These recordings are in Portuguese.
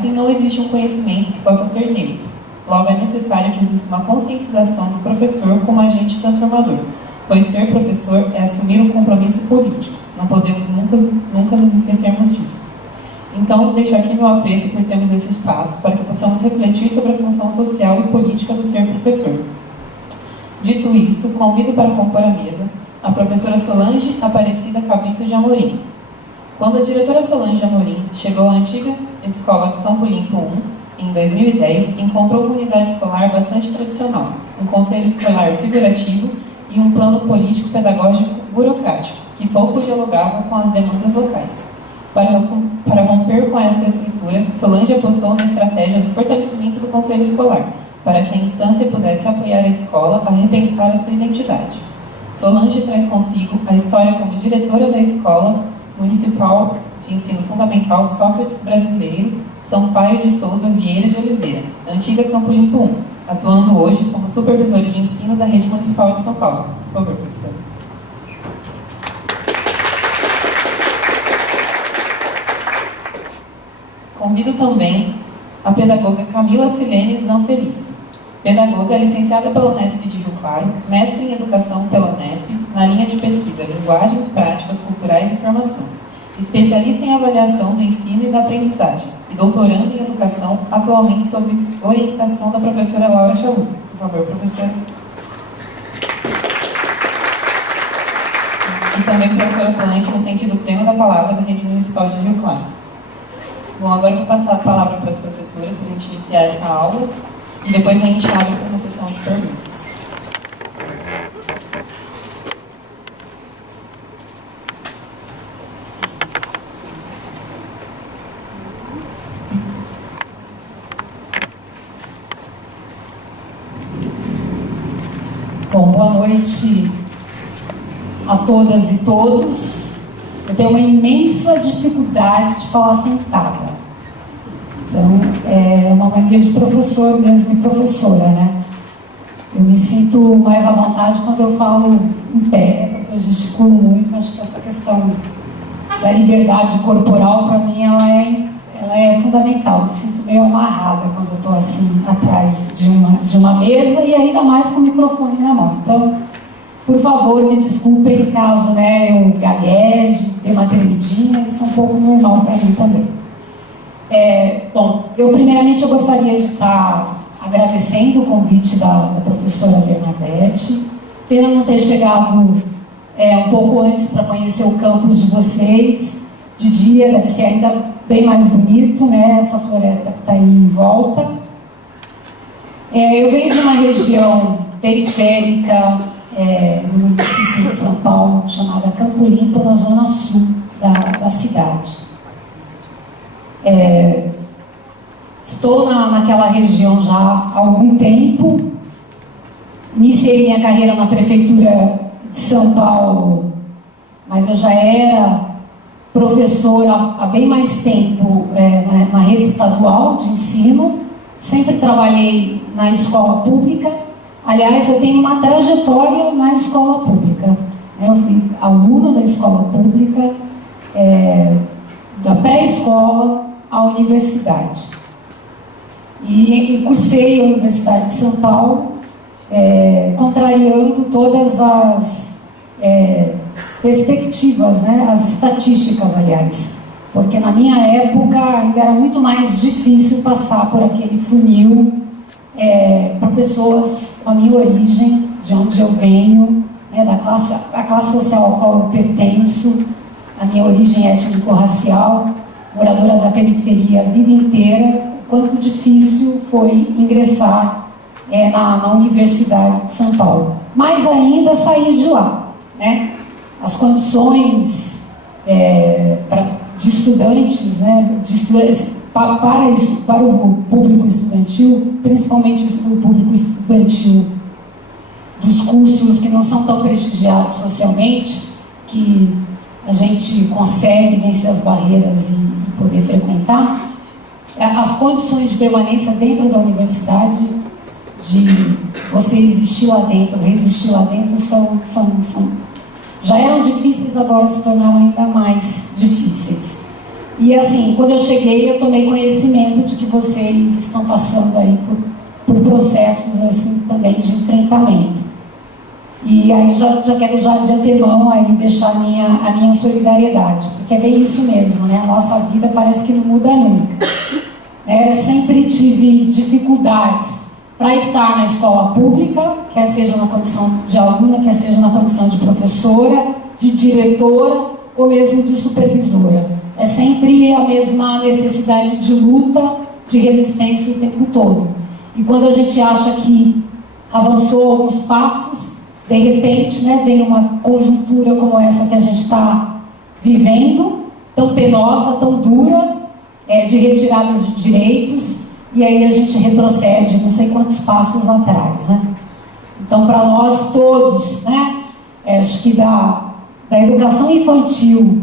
Assim, não existe um conhecimento que possa ser neutro. Logo, é necessário que exista uma conscientização do professor como agente transformador, pois ser professor é assumir um compromisso político. Não podemos nunca nos esquecermos disso. Então, deixo aqui meu apreço por termos esse espaço para que possamos refletir sobre a função social e política do ser professor. Dito isto, convido para compor a mesa a professora Solange Aparecida Cabrito de Amorim. Quando a diretora Solange Amorim chegou à antiga escola Campo Limpo 1, em 2010, encontrou uma unidade escolar bastante tradicional, um conselho escolar figurativo e um plano político-pedagógico burocrático, que pouco dialogava com as demandas locais. Para romper com esta estrutura, Solange apostou na estratégia do fortalecimento do conselho escolar, para que a instância pudesse apoiar a escola a repensar a sua identidade. Solange traz consigo a história como diretora da Escola Municipal de Ensino Fundamental Sócrates Brasileiro, Sampaio de Souza Vieira de Oliveira, antiga Campo Limpo 1, atuando hoje como supervisora de ensino da Rede Municipal de São Paulo. Por favor, professora. Convido também a pedagoga Camila Silene Zanfelice, pedagoga licenciada pela Unesp de Rio Claro, mestre em Educação pela Unesp, na linha de pesquisa Linguagens, Práticas, Culturais e Formação, especialista em avaliação do ensino e da aprendizagem, e doutorando em Educação, atualmente sob orientação da professora Laura Chaú. Por favor, professora. E também professora atuante no sentido pleno da palavra da Rede Municipal de Rio Claro. Bom, agora eu vou passar a palavra para as professoras para a gente iniciar essa aula e depois a gente abre para uma sessão de perguntas. Bom, boa noite a todas e todos. Eu tenho uma imensa dificuldade de falar sentada. Então, é uma mania de professor mesmo e professora, né? Eu me sinto mais à vontade quando eu falo em pé, porque eu gesticulo muito. Acho que essa questão da liberdade corporal, para mim, ela é fundamental. Me sinto meio amarrada quando eu estou assim, atrás de uma mesa e ainda mais com o microfone na mão. Então, por favor, me desculpem caso eu gagueje, dê uma tremidinha, isso é um pouco normal para mim também. Bom, primeiramente eu gostaria de estar agradecendo o convite da professora Bernadette. Pena não ter chegado um pouco antes para conhecer o campus de vocês. De dia deve ser ainda bem mais bonito, né? Essa floresta que está aí em volta. Eu venho de uma região periférica no município de São Paulo, chamada Campo Limpo, na zona sul da cidade. Estou naquela região já há algum tempo. Iniciei minha carreira na prefeitura de São Paulo, mas eu já era professora há bem mais tempo na rede estadual de ensino. Sempre trabalhei na escola pública. Aliás, eu tenho uma trajetória na escola pública. Eu fui aluna da escola pública, da pré-escola à universidade. E cursei a Universidade de São Paulo, contrariando todas as perspectivas, as estatísticas, aliás. Porque na minha época ainda era muito mais difícil passar por aquele funil para pessoas com a minha origem, de onde eu venho, a classe social a qual eu pertenço, a minha origem étnico-racial, moradora da periferia a vida inteira, o quanto difícil foi ingressar na Universidade de São Paulo. Mais ainda sair de lá, As condições de estudantes, para o público estudantil, principalmente o público estudantil dos cursos que não são tão prestigiados socialmente, que a gente consegue vencer as barreiras e poder frequentar, as condições de permanência dentro da universidade, de você existir lá dentro, resistir lá dentro, já eram difíceis, agora se tornaram ainda mais difíceis. E assim, quando eu cheguei, eu tomei conhecimento de que vocês estão passando aí por processos assim também de enfrentamento. E aí já quero já de antemão aí deixar a minha solidariedade, porque é bem isso mesmo, né? A nossa vida parece que não muda nunca. Sempre tive dificuldades para estar na escola pública, quer seja na condição de aluna, quer seja na condição de professora, de diretora ou mesmo de supervisora. É sempre a mesma necessidade de luta, de resistência o tempo todo. E quando a gente acha que avançou alguns passos, de repente, né, vem uma conjuntura como essa que a gente está vivendo, tão penosa, tão dura, de retiradas de direitos, e aí a gente retrocede não sei quantos passos atrás, né? Então, para nós todos, né, acho que da educação infantil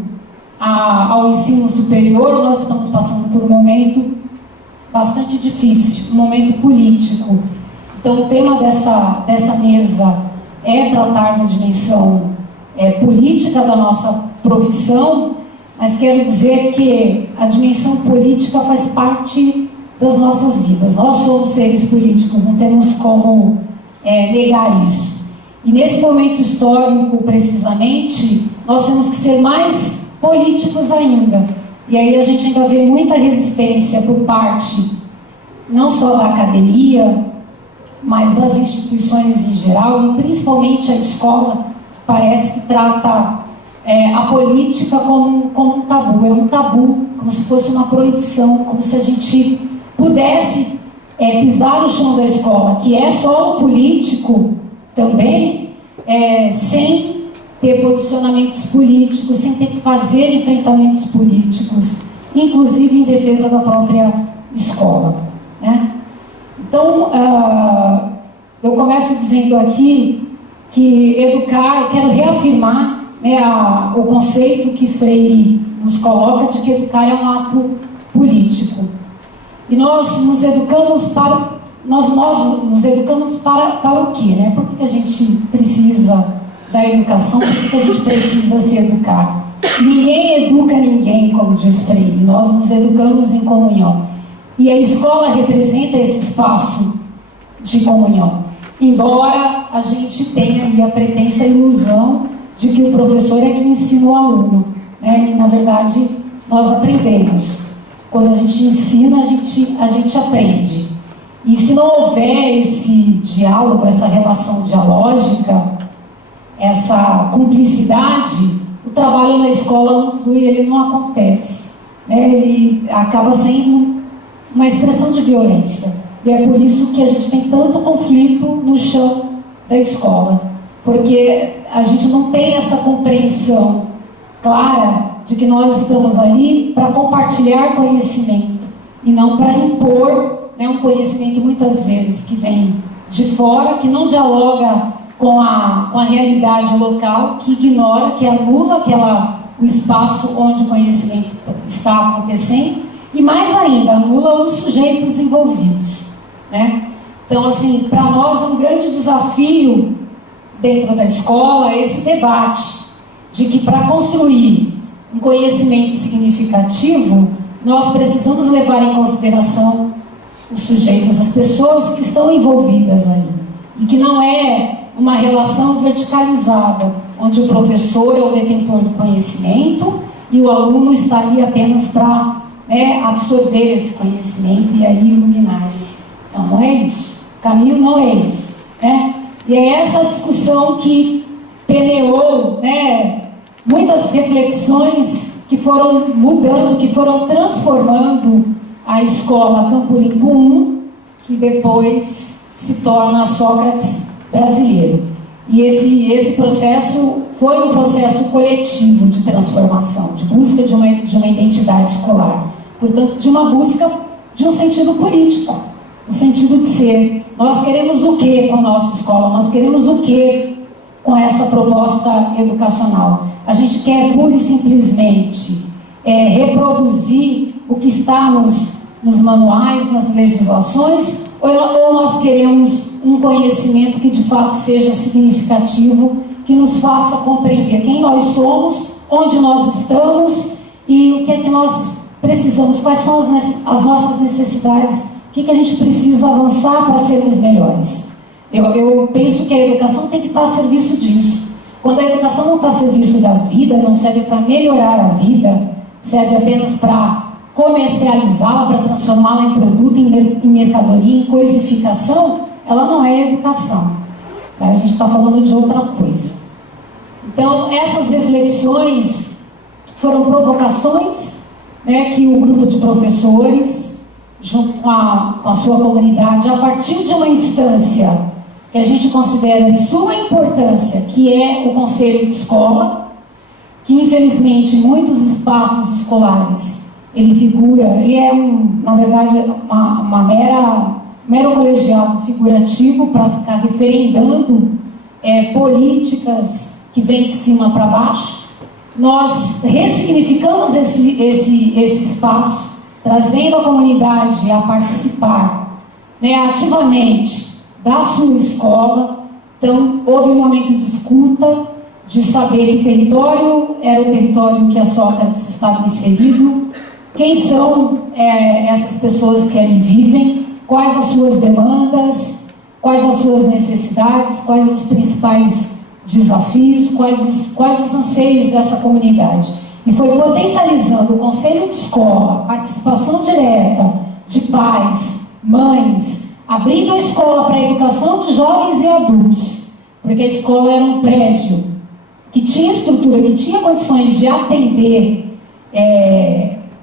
ao ensino superior, nós estamos passando por um momento bastante difícil, um momento político. Então, o tema dessa mesa é tratar da dimensão política da nossa profissão, mas quero dizer que a dimensão política faz parte das nossas vidas. Nós somos seres políticos, não temos como negar isso. E nesse momento histórico, precisamente, nós temos que ser mais políticos ainda. E aí a gente ainda vê muita resistência por parte, não só da academia, mas das instituições em geral, e principalmente a escola, parece que trata a política como um tabu. É um tabu, como se fosse uma proibição, como se a gente pudesse pisar no chão da escola, que é só o político também, sem ter posicionamentos políticos, sem ter que fazer enfrentamentos políticos, inclusive em defesa da própria escola, né? Então, eu começo dizendo aqui que educar, quero reafirmar, né, o conceito que Freire nos coloca de que educar é um ato político. E nós nos educamos para o quê, né? Por que a gente precisa da educação? Por que a gente precisa se educar? Ninguém educa ninguém, como diz Freire. Nós nos educamos em comunhão. E a escola representa esse espaço de comunhão. Embora a gente tenha aí a pretensa ilusão de que o professor é que ensina o aluno, né? E, na verdade, nós aprendemos. Quando a gente ensina, a gente aprende. E se não houver esse diálogo, essa relação dialógica, essa cumplicidade, o trabalho na escola não flui, ele não acontece, né? Ele acaba sendo uma expressão de violência. E é por isso que a gente tem tanto conflito no chão da escola, porque a gente não tem essa compreensão clara de que nós estamos ali para compartilhar conhecimento e não para impor, né, um conhecimento muitas vezes que vem de fora, que não dialoga com a realidade local, que ignora, que anula o espaço onde o conhecimento está acontecendo, e mais ainda, anula os sujeitos envolvidos, né? Então, assim, para nós é um grande desafio dentro da escola esse debate de que para construir um conhecimento significativo, nós precisamos levar em consideração os sujeitos, as pessoas que estão envolvidas aí, e que não é uma relação verticalizada, onde o professor é o detentor do conhecimento e o aluno está ali apenas para absorver esse conhecimento e aí iluminar-se. Então, não é isso. O caminho não é esse, né? E é essa discussão que permeou, né, muitas reflexões que foram mudando, que foram transformando a escola Campo Limpo 1, que depois se torna Sócrates brasileiro. E esse processo foi um processo coletivo de transformação, de busca de uma identidade escolar. Portanto, de uma busca de um sentido político, no sentido de ser. Nós queremos o quê com a nossa escola? Nós queremos o quê com essa proposta educacional? A gente quer pura e simplesmente reproduzir o que está nos manuais, nas legislações, ou nós queremos um conhecimento que de fato seja significativo, que nos faça compreender quem nós somos, onde nós estamos e o que é que nós precisamos, quais são as nossas necessidades, o que a gente precisa avançar para sermos melhores. Eu penso que a educação tem que estar a serviço disso. Quando a educação não está a serviço da vida, não serve para melhorar a vida, serve apenas para comercializá-la, para transformá-la em produto, em mercadoria, em coisificação, ela não é educação. Tá? A gente está falando de outra coisa. Então, essas reflexões foram provocações, né, que o grupo de professores, junto com a sua comunidade, a partir de uma instância que a gente considera de suma importância, que é o Conselho de Escola, que infelizmente em muitos espaços escolares ele é na verdade, mero colegiado figurativo para ficar referendando políticas que vêm de cima para baixo. Nós ressignificamos esse espaço, trazendo a comunidade a participar, né, ativamente da sua escola. Então, houve um momento de escuta, de saber que território era o território que a Sócrates estava inserido, quem são essas pessoas que ali vivem, quais as suas demandas, quais as suas necessidades, quais os principais desafios, quais os anseios dessa comunidade. E foi potencializando o conselho de escola, participação direta de pais, mães, abrindo a escola para a educação de jovens e adultos, porque a escola era um prédio que tinha estrutura, que tinha condições de atender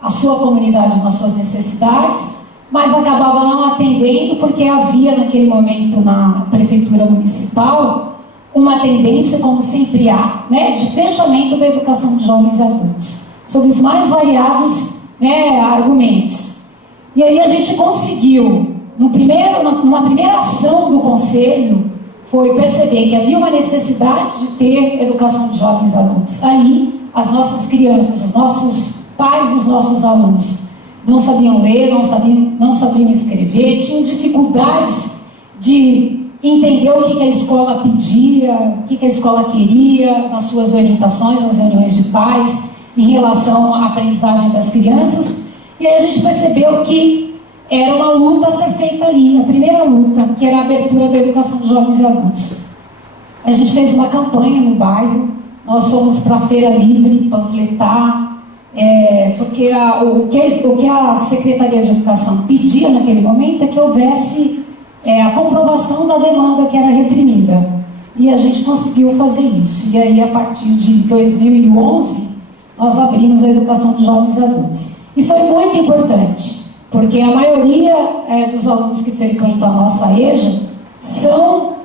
a sua comunidade nas suas necessidades, mas acabava não atendendo porque havia naquele momento na prefeitura municipal uma tendência, como sempre há, né, de fechamento da educação de jovens e adultos, sob os mais variados, né, argumentos. E aí a gente conseguiu, numa primeira ação do Conselho, foi perceber que havia uma necessidade de ter educação de jovens e adultos. Ali, as nossas crianças, os nossos pais dos nossos alunos não sabiam ler, não sabiam escrever, tinham dificuldades de entender o que a escola pedia, o que a escola queria, nas suas orientações, nas reuniões de pais, em relação à aprendizagem das crianças. E aí a gente percebeu que era uma luta a ser feita ali, a primeira luta, que era a abertura da educação de jovens e adultos. A gente fez uma campanha no bairro, nós fomos para a Feira Livre panfletar, porque o que a Secretaria de Educação pedia naquele momento é que houvesse a comprovação da demanda que era reprimida. E a gente conseguiu fazer isso. E aí, a partir de 2011, nós abrimos a educação de jovens e adultos. E foi muito importante, porque a maioria dos alunos que frequentam a nossa EJA são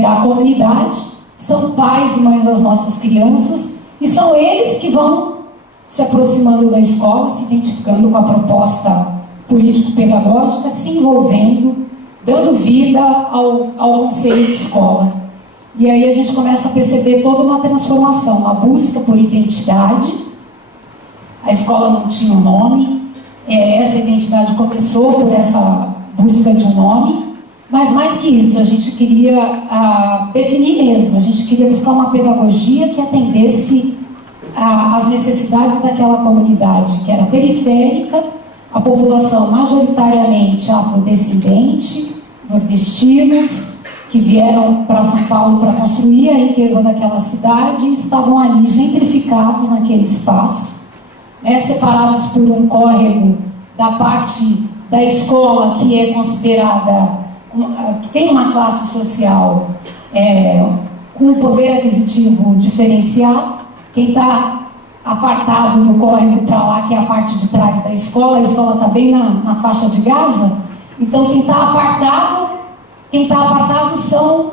da comunidade, são pais e mães das nossas crianças, e são eles que vão se aproximando da escola, se identificando com a proposta político-pedagógica, se envolvendo, dando vida ao conselho de escola. E aí a gente começa a perceber toda uma transformação, a busca por identidade. A escola não tinha um nome, essa identidade começou por essa busca de um nome, mas mais que isso, a gente queria definir mesmo, a gente queria buscar uma pedagogia que atendesse às necessidades daquela comunidade, que era periférica, a população majoritariamente afrodescendente, nordestinos, que vieram para São Paulo para construir a riqueza daquela cidade e estavam ali gentrificados naquele espaço, né, separados por um córrego da parte da escola que é considerada, que tem uma classe social com um poder aquisitivo diferenciado. Quem está apartado do córrego para lá, que é a parte de trás da escola, a escola está bem na faixa de Gaza, então quem está apartado são,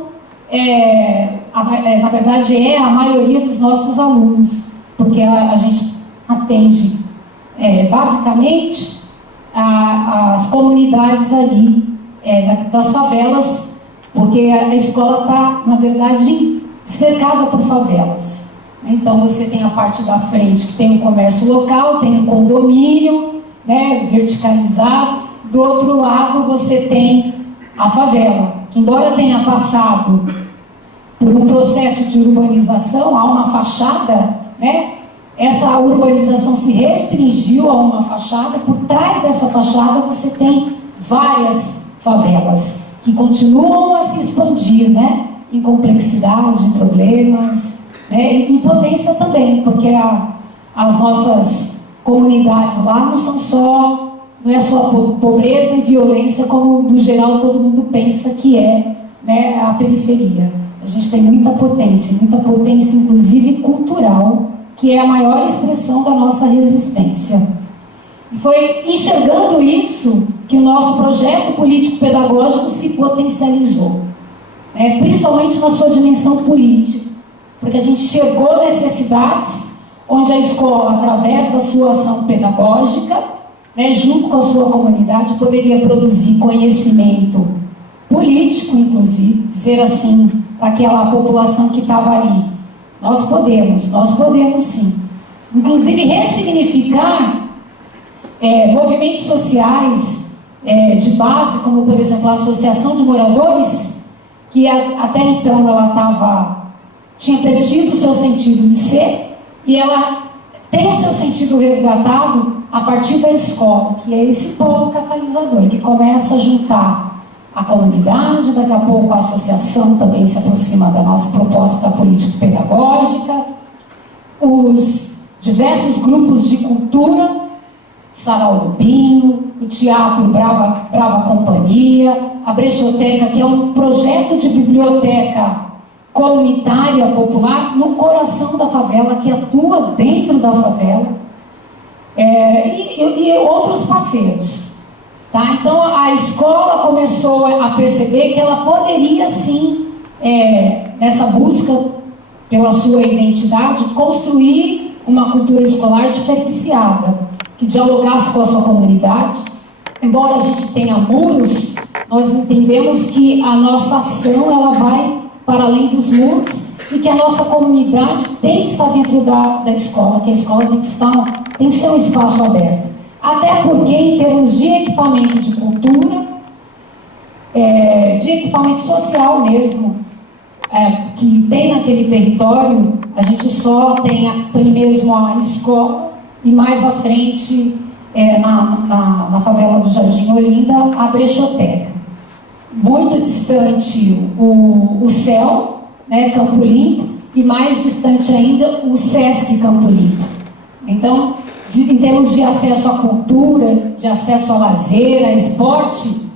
na verdade, a maioria dos nossos alunos, porque a gente atende basicamente as comunidades ali das favelas, porque a escola está, na verdade, cercada por favelas. Então você tem a parte da frente que tem um comércio local, tem um condomínio, né, verticalizado. Do outro lado você tem a favela, que embora tenha passado por um processo de urbanização, há uma fachada, né, essa urbanização se restringiu a uma fachada. Por trás dessa fachada você tem várias favelas que continuam a se expandir, né? Em complexidade, em problemas, né? E em potência também, porque as nossas comunidades lá não é só pobreza e violência, como no geral todo mundo pensa que é, né, a periferia. A gente tem muita potência inclusive cultural, que é a maior expressão da nossa resistência. E foi enxergando isso que o nosso projeto político-pedagógico se potencializou, né, principalmente na sua dimensão política, porque a gente chegou necessidades onde a escola, através da sua ação pedagógica, né, junto com a sua comunidade, poderia produzir conhecimento político, inclusive, dizer assim, para aquela população que estava ali: nós podemos sim. Inclusive, ressignificar movimentos sociais de base, como, por exemplo, a Associação de Moradores, que até então ela tinha perdido o seu sentido de ser, e ela tem o seu sentido resgatado a partir da escola, que é esse polo catalisador, que começa a juntar a comunidade. Daqui a pouco a associação também se aproxima da nossa proposta político-pedagógica, os diversos grupos de cultura, Sarau do Pinho, o Teatro Brava Companhia, a Brechoteca, que é um projeto de biblioteca comunitária popular no coração da favela, que atua dentro da favela, e outros parceiros. Tá? Então a escola começou a perceber que ela poderia sim, nessa busca pela sua identidade, construir uma cultura escolar diferenciada, que dialogasse com a sua comunidade. Embora a gente tenha muros, nós entendemos que a nossa ação ela vai para além dos muros, e que a nossa comunidade tem que estar dentro da escola, que a escola tem que ser um espaço aberto. Até porque, em termos de equipamento de cultura, de equipamento social mesmo, que tem naquele território, a gente só tem mesmo a escola, e mais à frente, na favela do Jardim Olinda, a Brechoteca. Muito distante o CEL, né, Campo Limpo, e mais distante ainda o SESC Campo Limpo. Então, em termos de acesso à cultura, de acesso ao lazer, a esporte,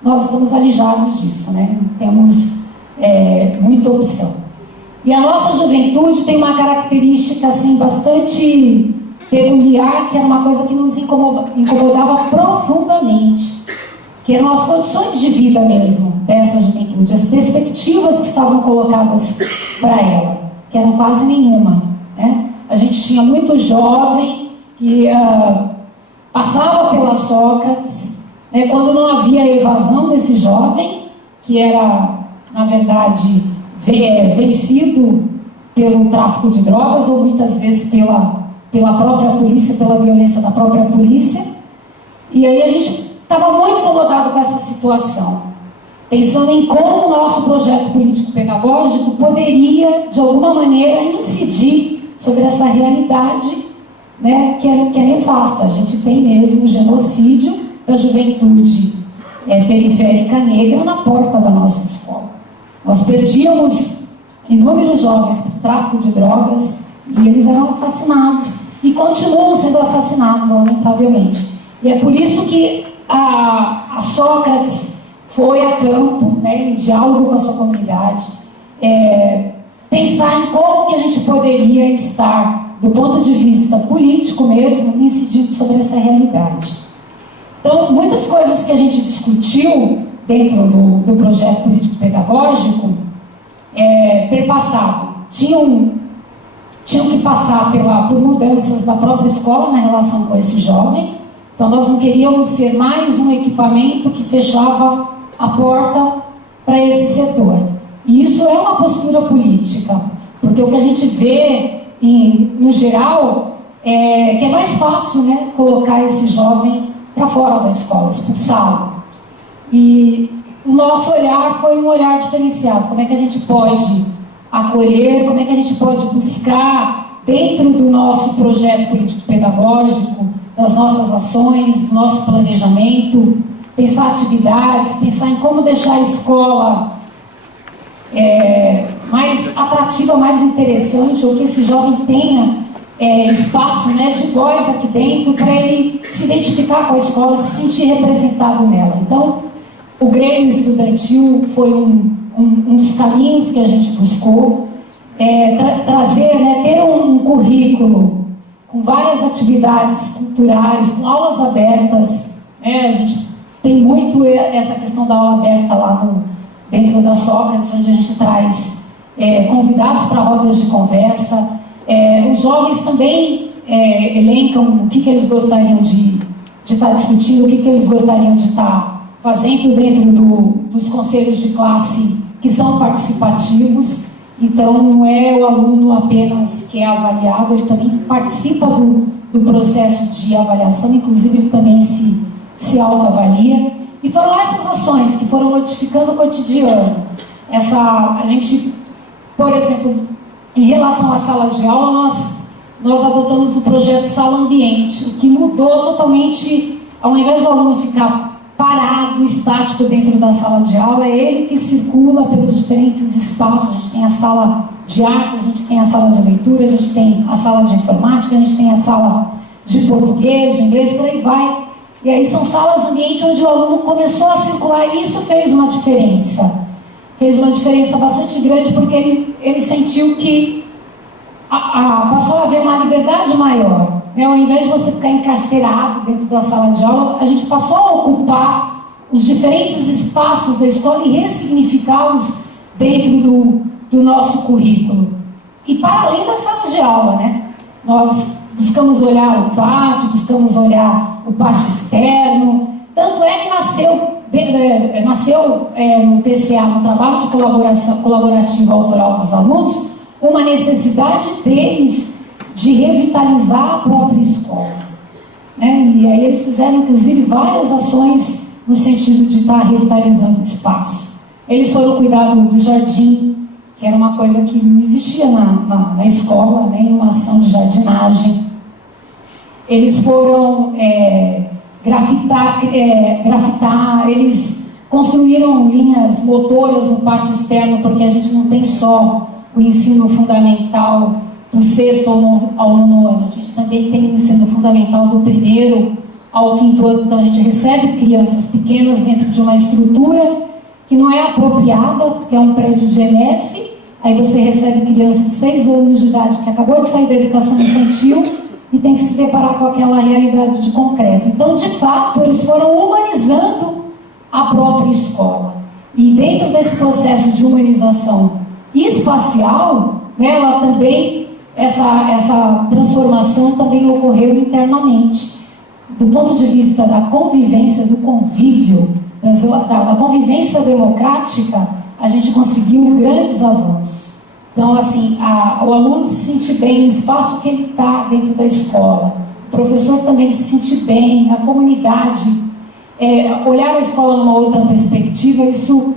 nós estamos alijados disso, né? Temos muita opção. E a nossa juventude tem uma característica assim, bastante peculiar, que era uma coisa que nos incomodava profundamente, que eram as condições de vida mesmo dessa juventude, as perspectivas que estavam colocadas para ela, que eram quase nenhuma, né? A gente tinha muito jovem que passava pela Sócrates, né, quando não havia evasão desse jovem, que era, na verdade, vencido pelo tráfico de drogas, ou muitas vezes pela própria polícia, pela violência da própria polícia. E aí a gente estava muito incomodado com essa situação, pensando em como o nosso projeto político-pedagógico poderia, de alguma maneira, incidir sobre essa realidade, né, que é nefasta. A gente tem mesmo o genocídio da juventude periférica negra na porta da nossa escola. Nós perdíamos inúmeros jovens por tráfico de drogas, e eles eram assassinados, e continuam sendo assassinados, lamentavelmente. E é por isso que a Sócrates foi a campo, né, em diálogo com a sua comunidade, pensar em como que a gente poderia estar, do ponto de vista político mesmo, incidindo sobre essa realidade. Então, muitas coisas que a gente discutiu dentro do projeto político-pedagógico perpassavam, tinham que passar por mudanças da própria escola na relação com esse jovem. Então, nós não queríamos ser mais um equipamento que fechava a porta para esse setor. E isso é uma postura política, porque o que a gente vê, no geral, que é mais fácil, né, colocar esse jovem para fora da escola, expulsá-lo. E o nosso olhar foi um olhar diferenciado. Como é que a gente pode acolher, como é que a gente pode buscar dentro do nosso projeto político-pedagógico, das nossas ações, do nosso planejamento, pensar atividades, pensar em como deixar a escola mais atrativa, mais interessante, ou que esse jovem tenha espaço, né, de voz aqui dentro, para ele se identificar com a escola, se sentir representado nela. Então, o Grêmio Estudantil foi um dos caminhos que a gente buscou, trazer, né, ter um currículo com várias atividades culturais, com aulas abertas, né, a gente tem muito essa questão da aula aberta lá dentro da Sócrates, onde a gente traz convidados para rodas de conversa. Os jovens também elencam o que eles gostariam de estar discutindo, o que eles gostariam de estar fazendo dentro dos conselhos de classe que são participativos. Então, não é o aluno apenas que é avaliado, ele também participa do processo de avaliação, inclusive ele também se autoavalia. E foram essas ações que foram modificando o cotidiano. A gente, por exemplo, em relação à sala de aula, nós adotamos o projeto Sala Ambiente, o que mudou totalmente, ao invés do aluno ficar parado, estático dentro da sala de aula, é ele que circula pelos diferentes espaços. A gente tem a sala de artes, a gente tem a sala de leitura, a gente tem a sala de informática, a gente tem a sala de português, de inglês, por aí vai. E aí são salas ambiente onde o aluno começou a circular, e isso fez uma diferença. Fez uma diferença bastante grande, porque ele sentiu que passou a haver uma liberdade maior. Ao invés de você ficar encarcerado dentro da sala de aula, a gente passou a ocupar os diferentes espaços da escola e ressignificá-los dentro do nosso currículo. E para além da sala de aula, né? Nós buscamos olhar o pátio, buscamos olhar o pátio externo. Tanto é que nasceu no TCA, no Trabalho de Colaboração Colaborativa Autoral dos Alunos, uma necessidade deles de revitalizar a própria escola. E aí eles fizeram, inclusive, várias ações no sentido de estar revitalizando o espaço. Eles foram cuidar do jardim, que era uma coisa que não existia na escola, nenhuma ação de jardinagem. Eles foram grafitar, eles construíram linhas motoras no pátio externo, porque a gente não tem só o ensino fundamental do 6º ao 9º ano, a gente também tem o ensino fundamental do 1º ao 5º ano, então a gente recebe crianças pequenas dentro de uma estrutura que não é apropriada, porque é um prédio de MF, aí você recebe criança de 6 anos de idade que acabou de sair da educação infantil e tem que se deparar com aquela realidade de concreto. Então, de fato, eles foram humanizando a própria escola. E dentro desse processo de humanização espacial, ela também, essa transformação também ocorreu internamente. Do ponto de vista da convivência, do convívio, da convivência democrática, a gente conseguiu grandes avanços. Então, assim, o aluno se sente bem no espaço que ele está dentro da escola. O professor também se sente bem, a comunidade. Olhar a escola numa outra perspectiva, isso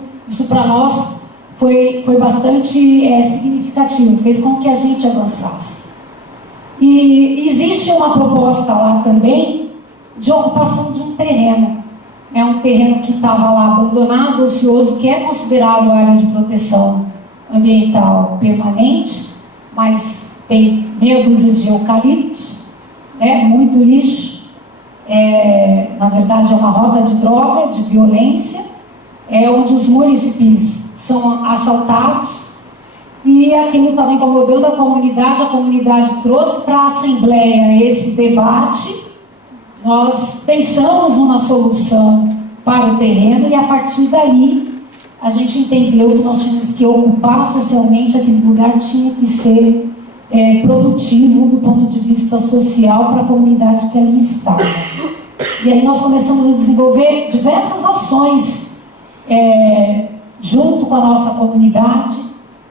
para nós foi bastante significativo, fez com que a gente avançasse. E existe uma proposta lá também de ocupação de um terreno. É um terreno que estava lá abandonado, ocioso, que é considerado área de proteção ambiental permanente, mas tem meia dúzia de eucaliptos, muito lixo, na verdade é uma roda de droga, de violência, onde os munícipes são assaltados, e aquilo estava incomodando a comunidade trouxe para a Assembleia esse debate, nós pensamos numa solução para o terreno, e a partir daí a gente entendeu que nós tínhamos que ocupar socialmente aquele lugar, tinha que ser produtivo do ponto de vista social para a comunidade que ali estava. E aí nós começamos a desenvolver diversas ações junto com a nossa comunidade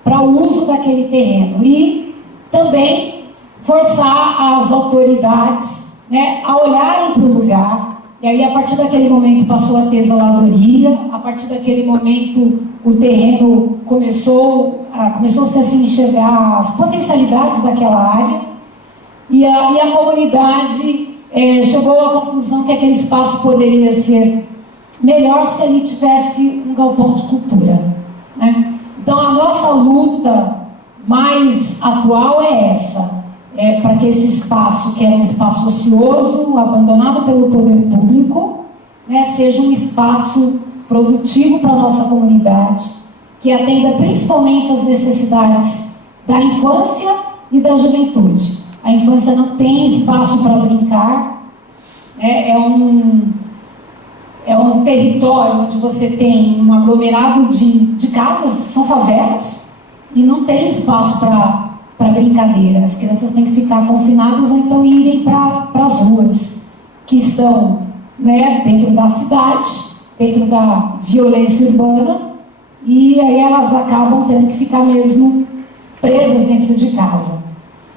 para o uso daquele terreno. E também forçar as autoridades a olharem para o lugar, e aí a partir daquele momento passou a ter zeladoria, a partir daquele momento o terreno começou-se a se enxergar as potencialidades daquela área, e a comunidade chegou à conclusão que aquele espaço poderia ser melhor se ele tivesse um galpão de cultura, né? Então a nossa luta mais atual é essa, para que esse espaço, que era um espaço ocioso, abandonado pelo poder público, né, seja um espaço produtivo para a nossa comunidade, que atenda principalmente às necessidades da infância e da juventude. A infância não tem espaço para brincar, é um território onde você tem um aglomerado de casas, são favelas, e não tem espaço para brincadeira. As crianças têm que ficar confinadas ou então irem para as ruas, que estão, né, dentro da cidade, dentro da violência urbana, e aí elas acabam tendo que ficar mesmo presas dentro de casa.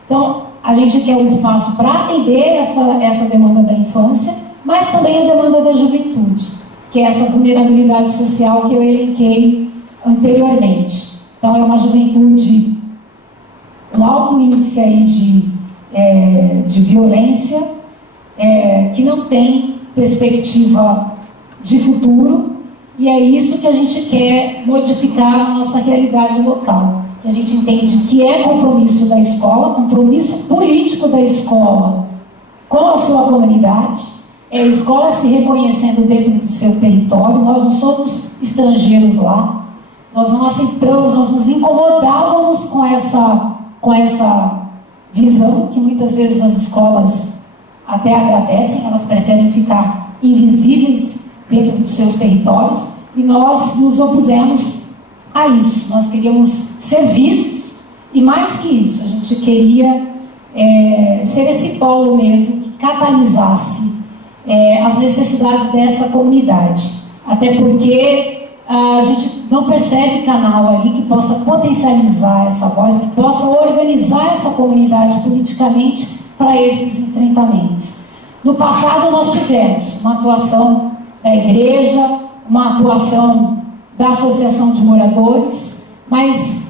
Então, a gente quer um espaço para atender essa demanda da infância, mas também a demanda da juventude, que é essa vulnerabilidade social que eu elenquei anteriormente. Então, é uma juventude com alto índice aí de violência, que não tem perspectiva de futuro, e é isso que a gente quer modificar na nossa realidade local. Que a gente entende que é compromisso da escola, compromisso político da escola com a sua comunidade, é a escola se reconhecendo dentro do seu território. Nós não somos estrangeiros lá, nós não aceitamos, nós nos incomodávamos com essa visão, que muitas vezes as escolas até agradecem, elas preferem ficar invisíveis dentro dos seus territórios, e nós nos opusemos a isso. Nós queríamos ser vistos, e mais que isso, a gente queria ser esse polo mesmo que catalisasse as necessidades dessa comunidade, até porque a gente não percebe canal ali que possa potencializar essa voz, que possa organizar essa comunidade politicamente para esses enfrentamentos. No passado nós tivemos uma atuação da igreja, uma atuação da associação de moradores, mas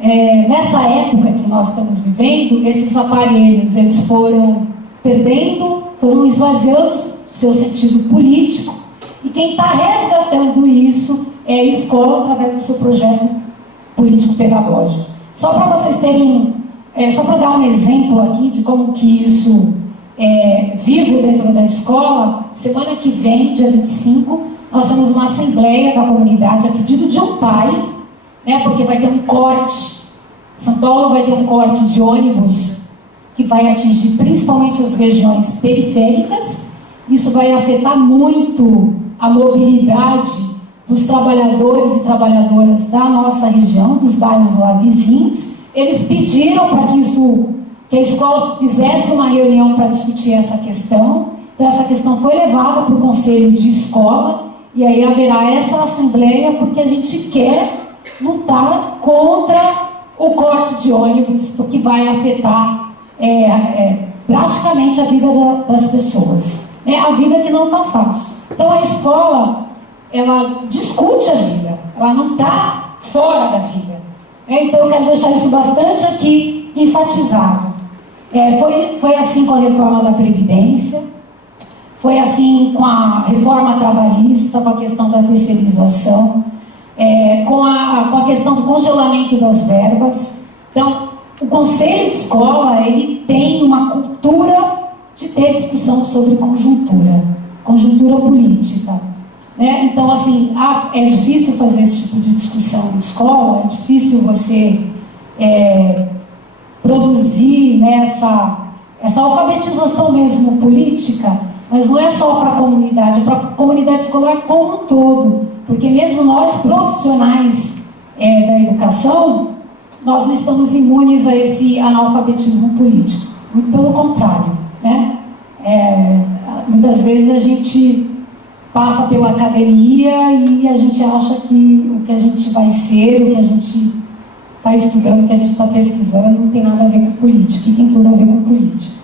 nessa época que nós estamos vivendo, esses aparelhos eles foram perdendo, foram esvaziando seu sentido político, e quem está resgatando isso é a escola através do seu projeto político-pedagógico. Só para vocês terem, só para dar um exemplo aqui de como que isso é vivo dentro da escola, semana que vem, dia 25, nós temos uma assembleia da comunidade a pedido de um pai, né, porque vai ter um corte, São Paulo vai ter um corte de ônibus que vai atingir principalmente as regiões periféricas. Isso vai afetar muito a mobilidade dos trabalhadores e trabalhadoras da nossa região, dos bairros lá vizinhos. Eles pediram para que a escola fizesse uma reunião para discutir essa questão. Então, essa questão foi levada para o conselho de escola, e aí haverá essa assembleia, porque a gente quer lutar contra o corte de ônibus, porque vai afetar drasticamente a vida das pessoas. A vida que não está fácil. Então, a escola, ela discute a vida, ela não está fora da vida. Então, eu quero deixar isso bastante aqui enfatizado. Foi assim com a reforma da Previdência, foi assim com a reforma trabalhista, com a questão da terceirização, com a questão do congelamento das verbas. Então, o Conselho de Escola, ele tem uma cultura de ter discussão sobre conjuntura política. Então, assim, é difícil fazer esse tipo de discussão na escola, é difícil você produzir, né, essa alfabetização mesmo política, mas não é só para a comunidade, é para a comunidade escolar como um todo, porque mesmo nós, profissionais da educação, nós não estamos imunes a esse analfabetismo político, muito pelo contrário, né? Muitas vezes a gente passa pela academia e a gente acha que o que a gente vai ser, o que a gente está estudando, o que a gente está pesquisando, não tem nada a ver com política, e tem tudo a ver com política.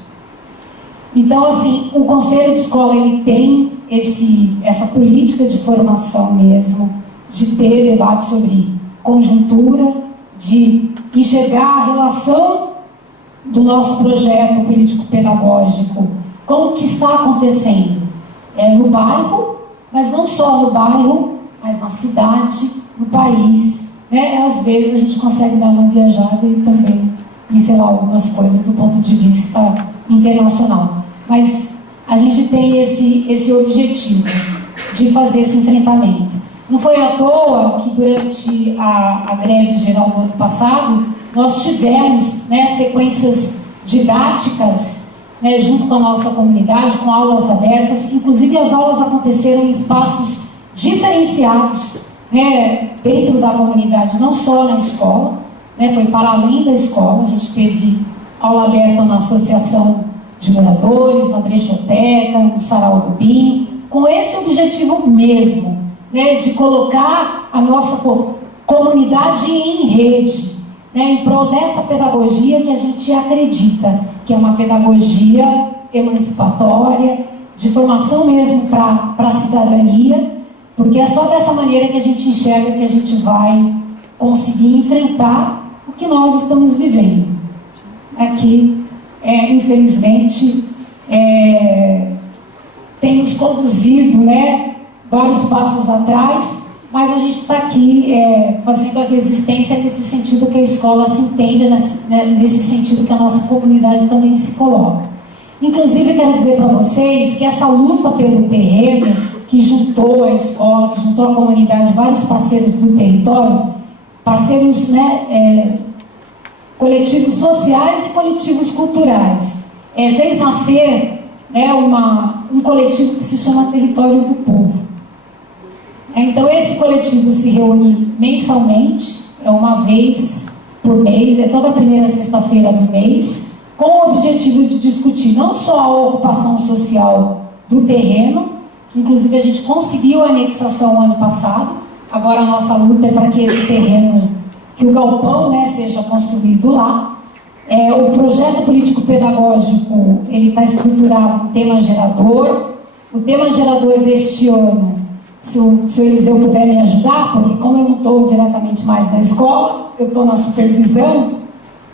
Então, assim, o Conselho de Escola, ele tem essa política de formação mesmo, de ter debate sobre conjuntura, de enxergar a relação do nosso projeto político-pedagógico com o que está acontecendo no bairro, mas não só no bairro, mas na cidade, no país, né? Às vezes a gente consegue dar uma viajada e também ensinar algumas coisas do ponto de vista internacional. Mas a gente tem esse objetivo de fazer esse enfrentamento. Não foi à toa que durante a greve geral do ano passado, nós tivemos, né, sequências didáticas, né, junto com a nossa comunidade, com aulas abertas. Inclusive as aulas aconteceram em espaços diferenciados, né, dentro da comunidade, não só na escola, né, foi para além da escola. A gente teve aula aberta na associação de moradores, na brechoteca, no sarau do BIM, com esse objetivo mesmo, né, de colocar a nossa comunidade em rede, né, em prol dessa pedagogia que a gente acredita, que é uma pedagogia emancipatória, de formação mesmo para a cidadania, porque é só dessa maneira que a gente enxerga que a gente vai conseguir enfrentar o que nós estamos vivendo. Aqui, infelizmente, tem nos conduzido, né, vários passos atrás, mas a gente está aqui fazendo a resistência nesse sentido que a escola se entende, nesse sentido que a nossa comunidade também se coloca. Inclusive, quero dizer para vocês que essa luta pelo terreno, que juntou a escola, que juntou a comunidade, vários parceiros do território, parceiros, né, coletivos sociais e coletivos culturais, fez nascer, né, um coletivo que se chama Território do Povo. Então, esse coletivo se reúne mensalmente, uma vez por mês, toda a primeira sexta-feira do mês, com o objetivo de discutir não só a ocupação social do terreno, que inclusive a gente conseguiu a anexação ano passado. Agora a nossa luta é para que esse terreno, que o galpão, né, seja construído lá. O projeto político-pedagógico, ele está estruturado em tema gerador. O tema gerador deste ano, se o Eliseu puder me ajudar, porque como eu não estou diretamente mais na escola, eu estou na supervisão,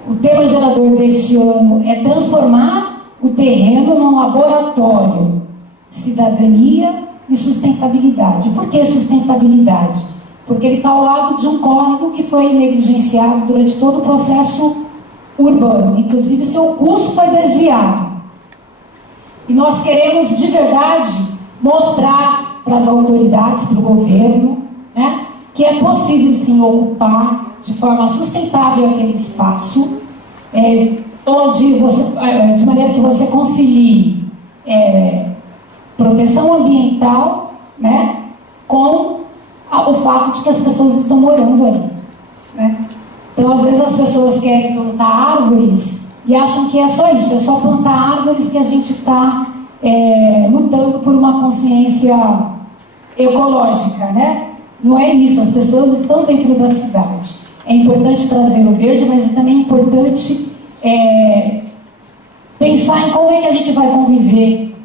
o tema gerador deste ano é transformar o terreno num laboratório de cidadania e sustentabilidade. Por que sustentabilidade? Porque ele está ao lado de um córrego que foi negligenciado durante todo o processo urbano, inclusive seu curso foi desviado. E nós queremos de verdade mostrar para as autoridades, para o governo, né, que é possível sim ocupar de forma sustentável aquele espaço, onde você, de maneira que você concilie proteção ambiental, né, com o fato de que as pessoas estão morando ali, né? Então, às vezes as pessoas querem plantar árvores e acham que é só isso, é só plantar árvores que a gente está lutando por uma consciência ecológica, né? Não é isso, as pessoas estão dentro da cidade. É importante trazer o verde, mas é também importante pensar em como é que a gente vai conviver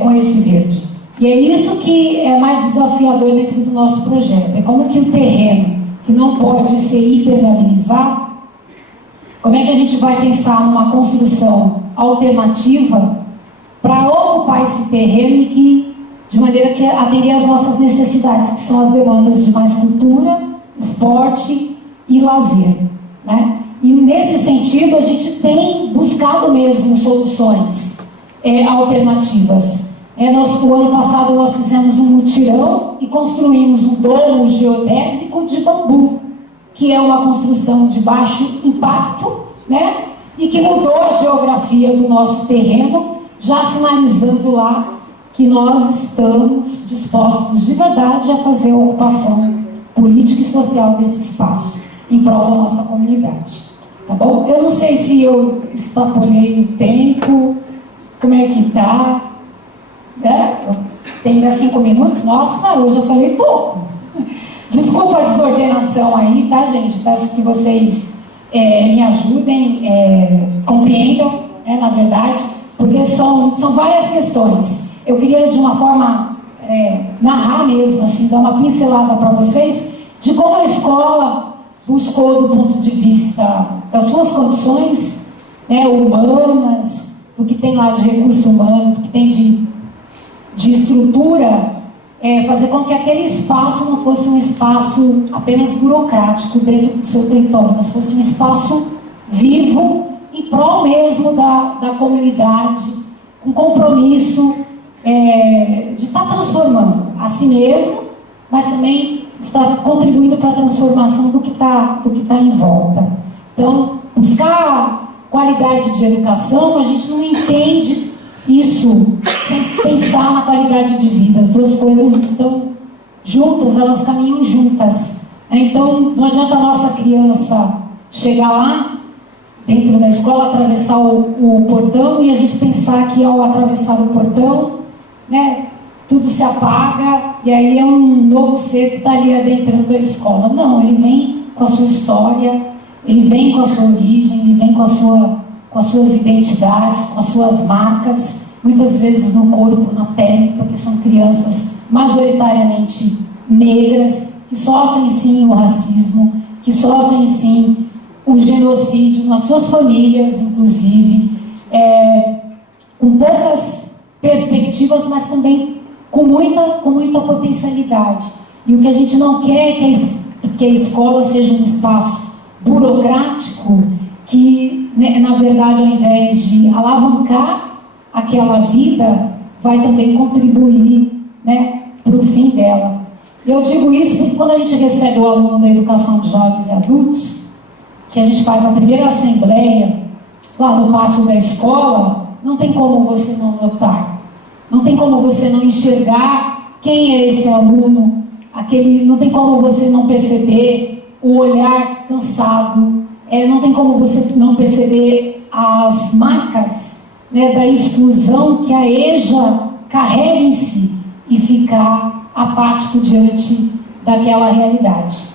com esse verde. E é isso que é mais desafiador dentro do nosso projeto. É como que o terreno, que não pode ser hipermeabilizado, como é que a gente vai pensar numa construção alternativa para ocupar esse terreno e que, de maneira que atender às nossas necessidades, que são as demandas de mais cultura, esporte e lazer, né? E nesse sentido a gente tem buscado mesmo soluções alternativas. O ano passado nós fizemos um mutirão e construímos um domo geodésico de bambu, que é uma construção de baixo impacto, né? E que mudou a geografia do nosso terreno, já sinalizando lá que nós estamos dispostos de verdade a fazer a ocupação política e social desse espaço em prol da nossa comunidade. Tá bom? Eu não sei se eu extrapolei o tempo, como é que tá? Tem ainda 5 minutos? Nossa, hoje eu falei pouco. Desculpa a desordenação aí, tá, gente? Peço que vocês me ajudem, compreendam, na verdade, porque são várias questões. Eu queria, de uma forma, narrar mesmo, assim, dar uma pincelada para vocês de como a escola buscou, do ponto de vista das suas condições, né, humanas, do que tem lá de recurso humano, do que tem de estrutura, fazer com que aquele espaço não fosse um espaço apenas burocrático dentro do seu território, mas fosse um espaço vivo, em prol mesmo da comunidade, com compromisso de estar transformando a si mesmo, mas também estar contribuindo para a transformação do que está em volta. Então, buscar qualidade de educação, a gente não entende isso sem pensar na qualidade de vida. As duas coisas estão juntas, elas caminham juntas. Então, não adianta a nossa criança chegar lá, dentro da escola, atravessar o portão e a gente pensar que ao atravessar o portão, né, tudo se apaga e aí é um novo ser que está ali adentrando a escola. Não, ele vem com a sua história, ele vem com a sua origem, ele vem com as suas identidades, com as suas marcas, muitas vezes no corpo, na pele, porque são crianças majoritariamente negras, que sofrem sim o racismo, que sofrem sim o genocídio nas suas famílias, inclusive, com poucas perspectivas, mas também com muita potencialidade. E o que a gente não quer é que a escola seja um espaço burocrático que, né, na verdade, ao invés de alavancar aquela vida, vai também contribuir, né, para o fim dela. E eu digo isso porque quando a gente recebe o aluno da educação de jovens e adultos, que a gente faz a primeira assembleia lá no pátio da escola, não tem como você não notar, não tem como você não enxergar quem é esse aluno, não tem como você não perceber o olhar cansado, não tem como você não perceber as marcas, né, da exclusão que a EJA carrega em si e ficar apático diante daquela realidade.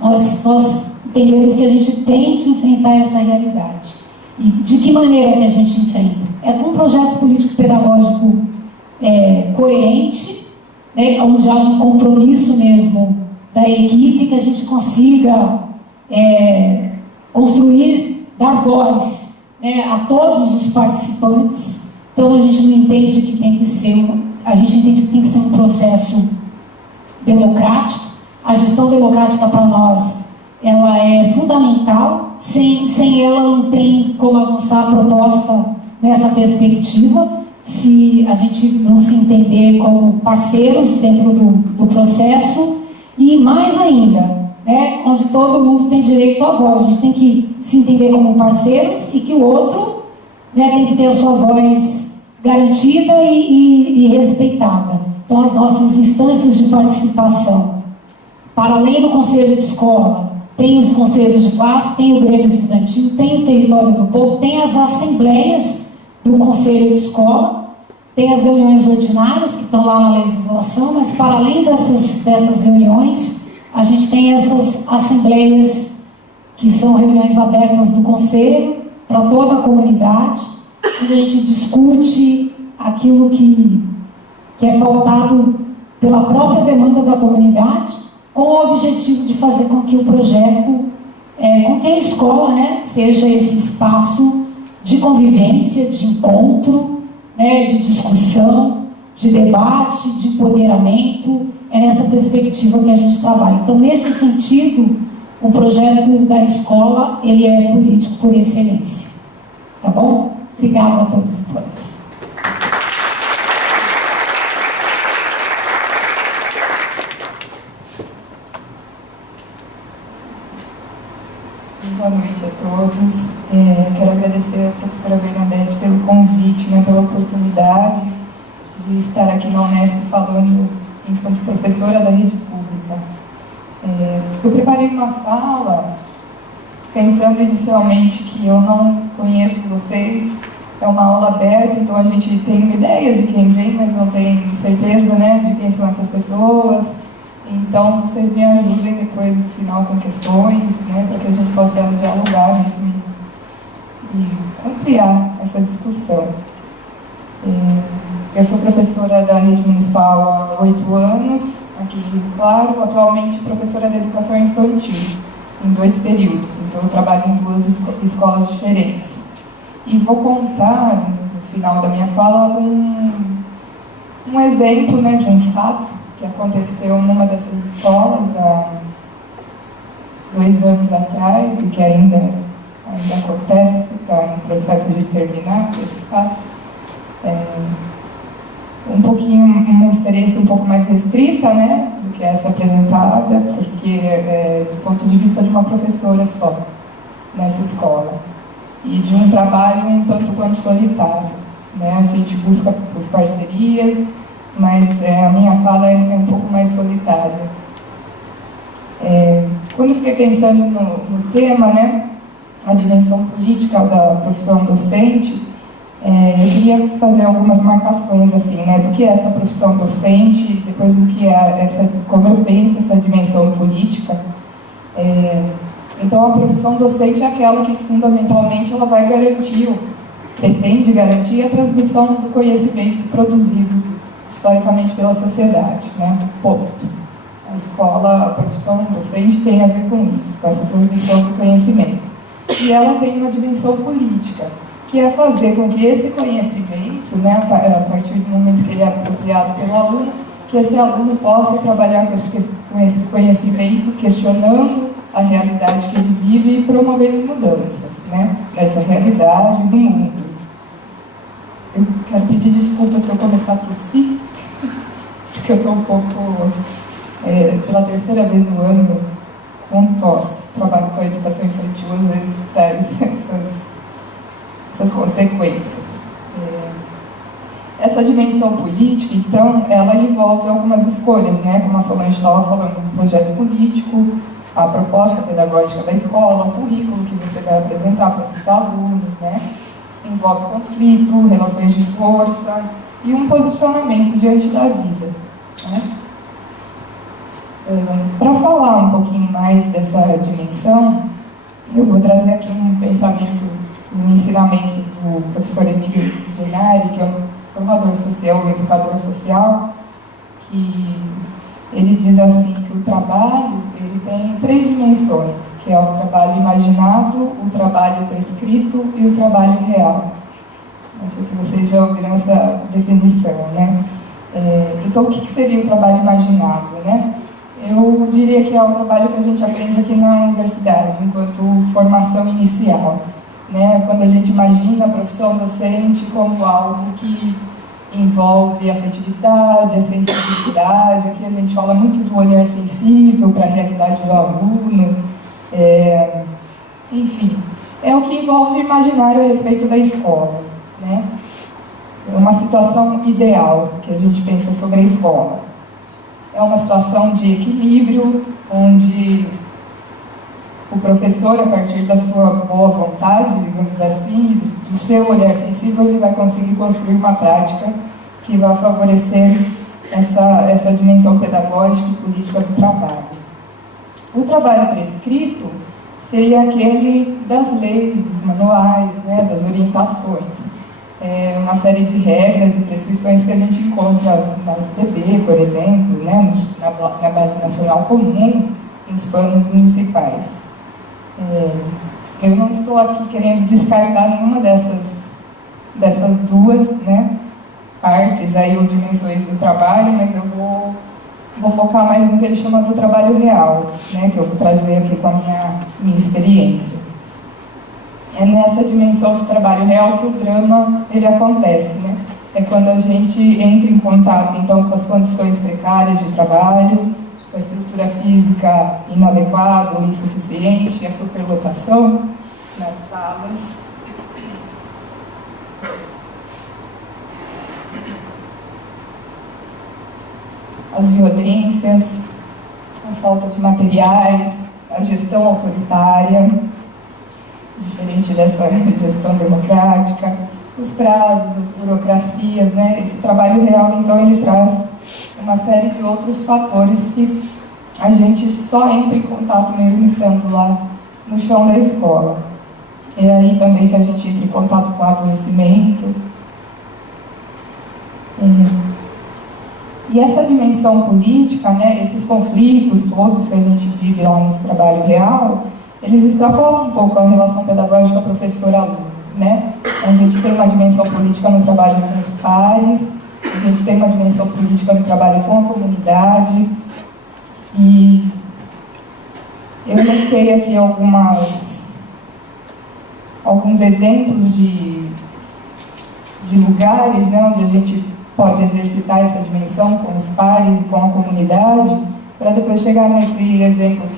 Nós entendemos que a gente tem que enfrentar essa realidade. E de que maneira que a gente enfrenta? Com um projeto político-pedagógico coerente, né, onde haja um compromisso mesmo da equipe, que a gente consiga construir, dar voz, né, a todos os participantes. Então a gente não entende que tem que ser a gente entende que tem que ser um processo democrático. A gestão democrática para nós, ela é fundamental. Sem ela não tem como avançar a proposta nessa perspectiva, se a gente não se entender como parceiros dentro do processo. E mais ainda, né, onde todo mundo tem direito à voz, a gente tem que se entender como parceiros e que o outro, né, tem que ter a sua voz garantida e respeitada. Então, as nossas instâncias de participação, para além do conselho de escola, tem os conselhos de classe, tem o Grêmio Estudantil, tem o Território do Povo, tem as assembleias do conselho de escola, tem as reuniões ordinárias que estão lá na legislação, mas para além dessas reuniões, a gente tem essas assembleias que são reuniões abertas do conselho para toda a comunidade, onde a gente discute aquilo que é pautado pela própria demanda da comunidade, com o objetivo de fazer com que o projeto, com que a escola, né, seja esse espaço de convivência, de encontro, né, de discussão, de debate, de empoderamento. É nessa perspectiva que a gente trabalha. Então, nesse sentido, o projeto da escola, ele é político por excelência. Tá bom? Obrigada a todos e todas. Boa noite a todos. Quero agradecer à professora Bernadette pelo convite, né, pela oportunidade de estar aqui na Unesp falando enquanto professora da rede pública. Eu preparei uma fala pensando inicialmente que eu não conheço vocês, é uma aula aberta, então a gente tem uma ideia de quem vem, mas não tem certeza, né, de quem são essas pessoas. Então, vocês me ajudem depois no final com questões, né, para que a gente possa dialogar mesmo e ampliar essa discussão. Eu sou professora da rede municipal há 8 anos, aqui em Rio Claro, atualmente professora de educação infantil, em 2 períodos, então eu trabalho em 2 escolas diferentes. E vou contar, no final da minha fala, um exemplo, né, de um fato que aconteceu numa dessas escolas há 2 anos atrás e que ainda acontece, está em processo de terminar esse fato. Uma experiência um pouco mais restrita, né, do que essa apresentada, porque do ponto de vista de uma professora só nessa escola e de um trabalho um tanto quanto solitário, né? A gente busca por parcerias, mas a minha fala é um pouco mais solitária. Quando eu fiquei pensando no tema, né, a dimensão política da profissão docente, eu queria fazer algumas marcações assim, né, do que é essa profissão docente, depois do que é como eu penso essa dimensão política. Então, a profissão docente é aquela que fundamentalmente ela vai garantir, ou pretende garantir, a transmissão do conhecimento produzido historicamente pela sociedade, né, ponto. A escola, a profissão docente tem a ver com isso, com essa transmissão do conhecimento. E ela tem uma dimensão política, que é fazer com que esse conhecimento, né, a partir do momento que ele é apropriado pelo aluno, que esse aluno possa trabalhar com esse conhecimento, questionando a realidade que ele vive e promovendo mudanças, né, nessa realidade do mundo. Eu quero pedir desculpas se eu começar a tossir, porque eu estou um pouco, pela 3ª vez no ano, com tosse. Trabalho com a educação infantil, às vezes traz essas consequências. Essa dimensão política, então, ela envolve algumas escolhas, né? Como a Solange estava falando, um projeto político, a proposta pedagógica da escola, o currículo que você vai apresentar para esses alunos, né? Envolve conflito, relações de força e um posicionamento diante da vida, né? Para falar um pouquinho mais dessa dimensão, eu vou trazer aqui um pensamento, um ensinamento do professor Emílio Gennari, que é um formador social, um educador social, que ele diz assim que o trabalho ele tem 3 dimensões, que é o trabalho imaginado, o trabalho prescrito e o trabalho real. Não sei se vocês já ouviram essa definição, né? Então, o que seria o trabalho imaginado, né? Eu diria que é o trabalho que a gente aprende aqui na universidade, enquanto formação inicial, né? Quando a gente imagina a profissão docente como algo que envolve a afetividade, a sensibilidade, aqui a gente fala muito do olhar sensível para a realidade do aluno, enfim, é o que envolve o imaginário a respeito da escola, né? É uma situação ideal que a gente pensa sobre a escola. É uma situação de equilíbrio, onde o professor, a partir da sua boa vontade, digamos assim, do seu olhar sensível, ele vai conseguir construir uma prática que vai favorecer essa dimensão pedagógica e política do trabalho. O trabalho prescrito seria aquele das leis, dos manuais, né, das orientações. Uma série de regras e prescrições que a gente encontra na UTB, por exemplo, né, na Base Nacional Comum, nos planos municipais. Eu não estou aqui querendo descartar nenhuma dessas 2, né, partes aí, ou dimensões do trabalho, mas eu vou focar mais no que ele chama do trabalho real, né, que eu vou trazer aqui com a minha experiência. É nessa dimensão do trabalho real que o drama ele acontece, né? É quando a gente entra em contato, então, com as condições precárias de trabalho, com a estrutura física inadequada ou insuficiente, a superlotação nas salas. As violências, a falta de materiais, a gestão autoritária, diferente dessa gestão democrática, os prazos, as burocracias, né? Esse trabalho real, então, ele traz uma série de outros fatores que a gente só entra em contato mesmo estando lá no chão da escola. É aí também que a gente entra em contato com o adoecimento, E essa dimensão política, né, esses conflitos todos que a gente vive lá nesse trabalho real, eles extrapolam um pouco a relação pedagógica professor-aluno, né? A gente tem uma dimensão política no trabalho com os pares, a gente tem uma dimensão política no trabalho com a comunidade, e eu notei aqui alguns exemplos de lugares, né, onde a gente pode exercitar essa dimensão com os pares e com a comunidade, para depois chegar nesse exemplo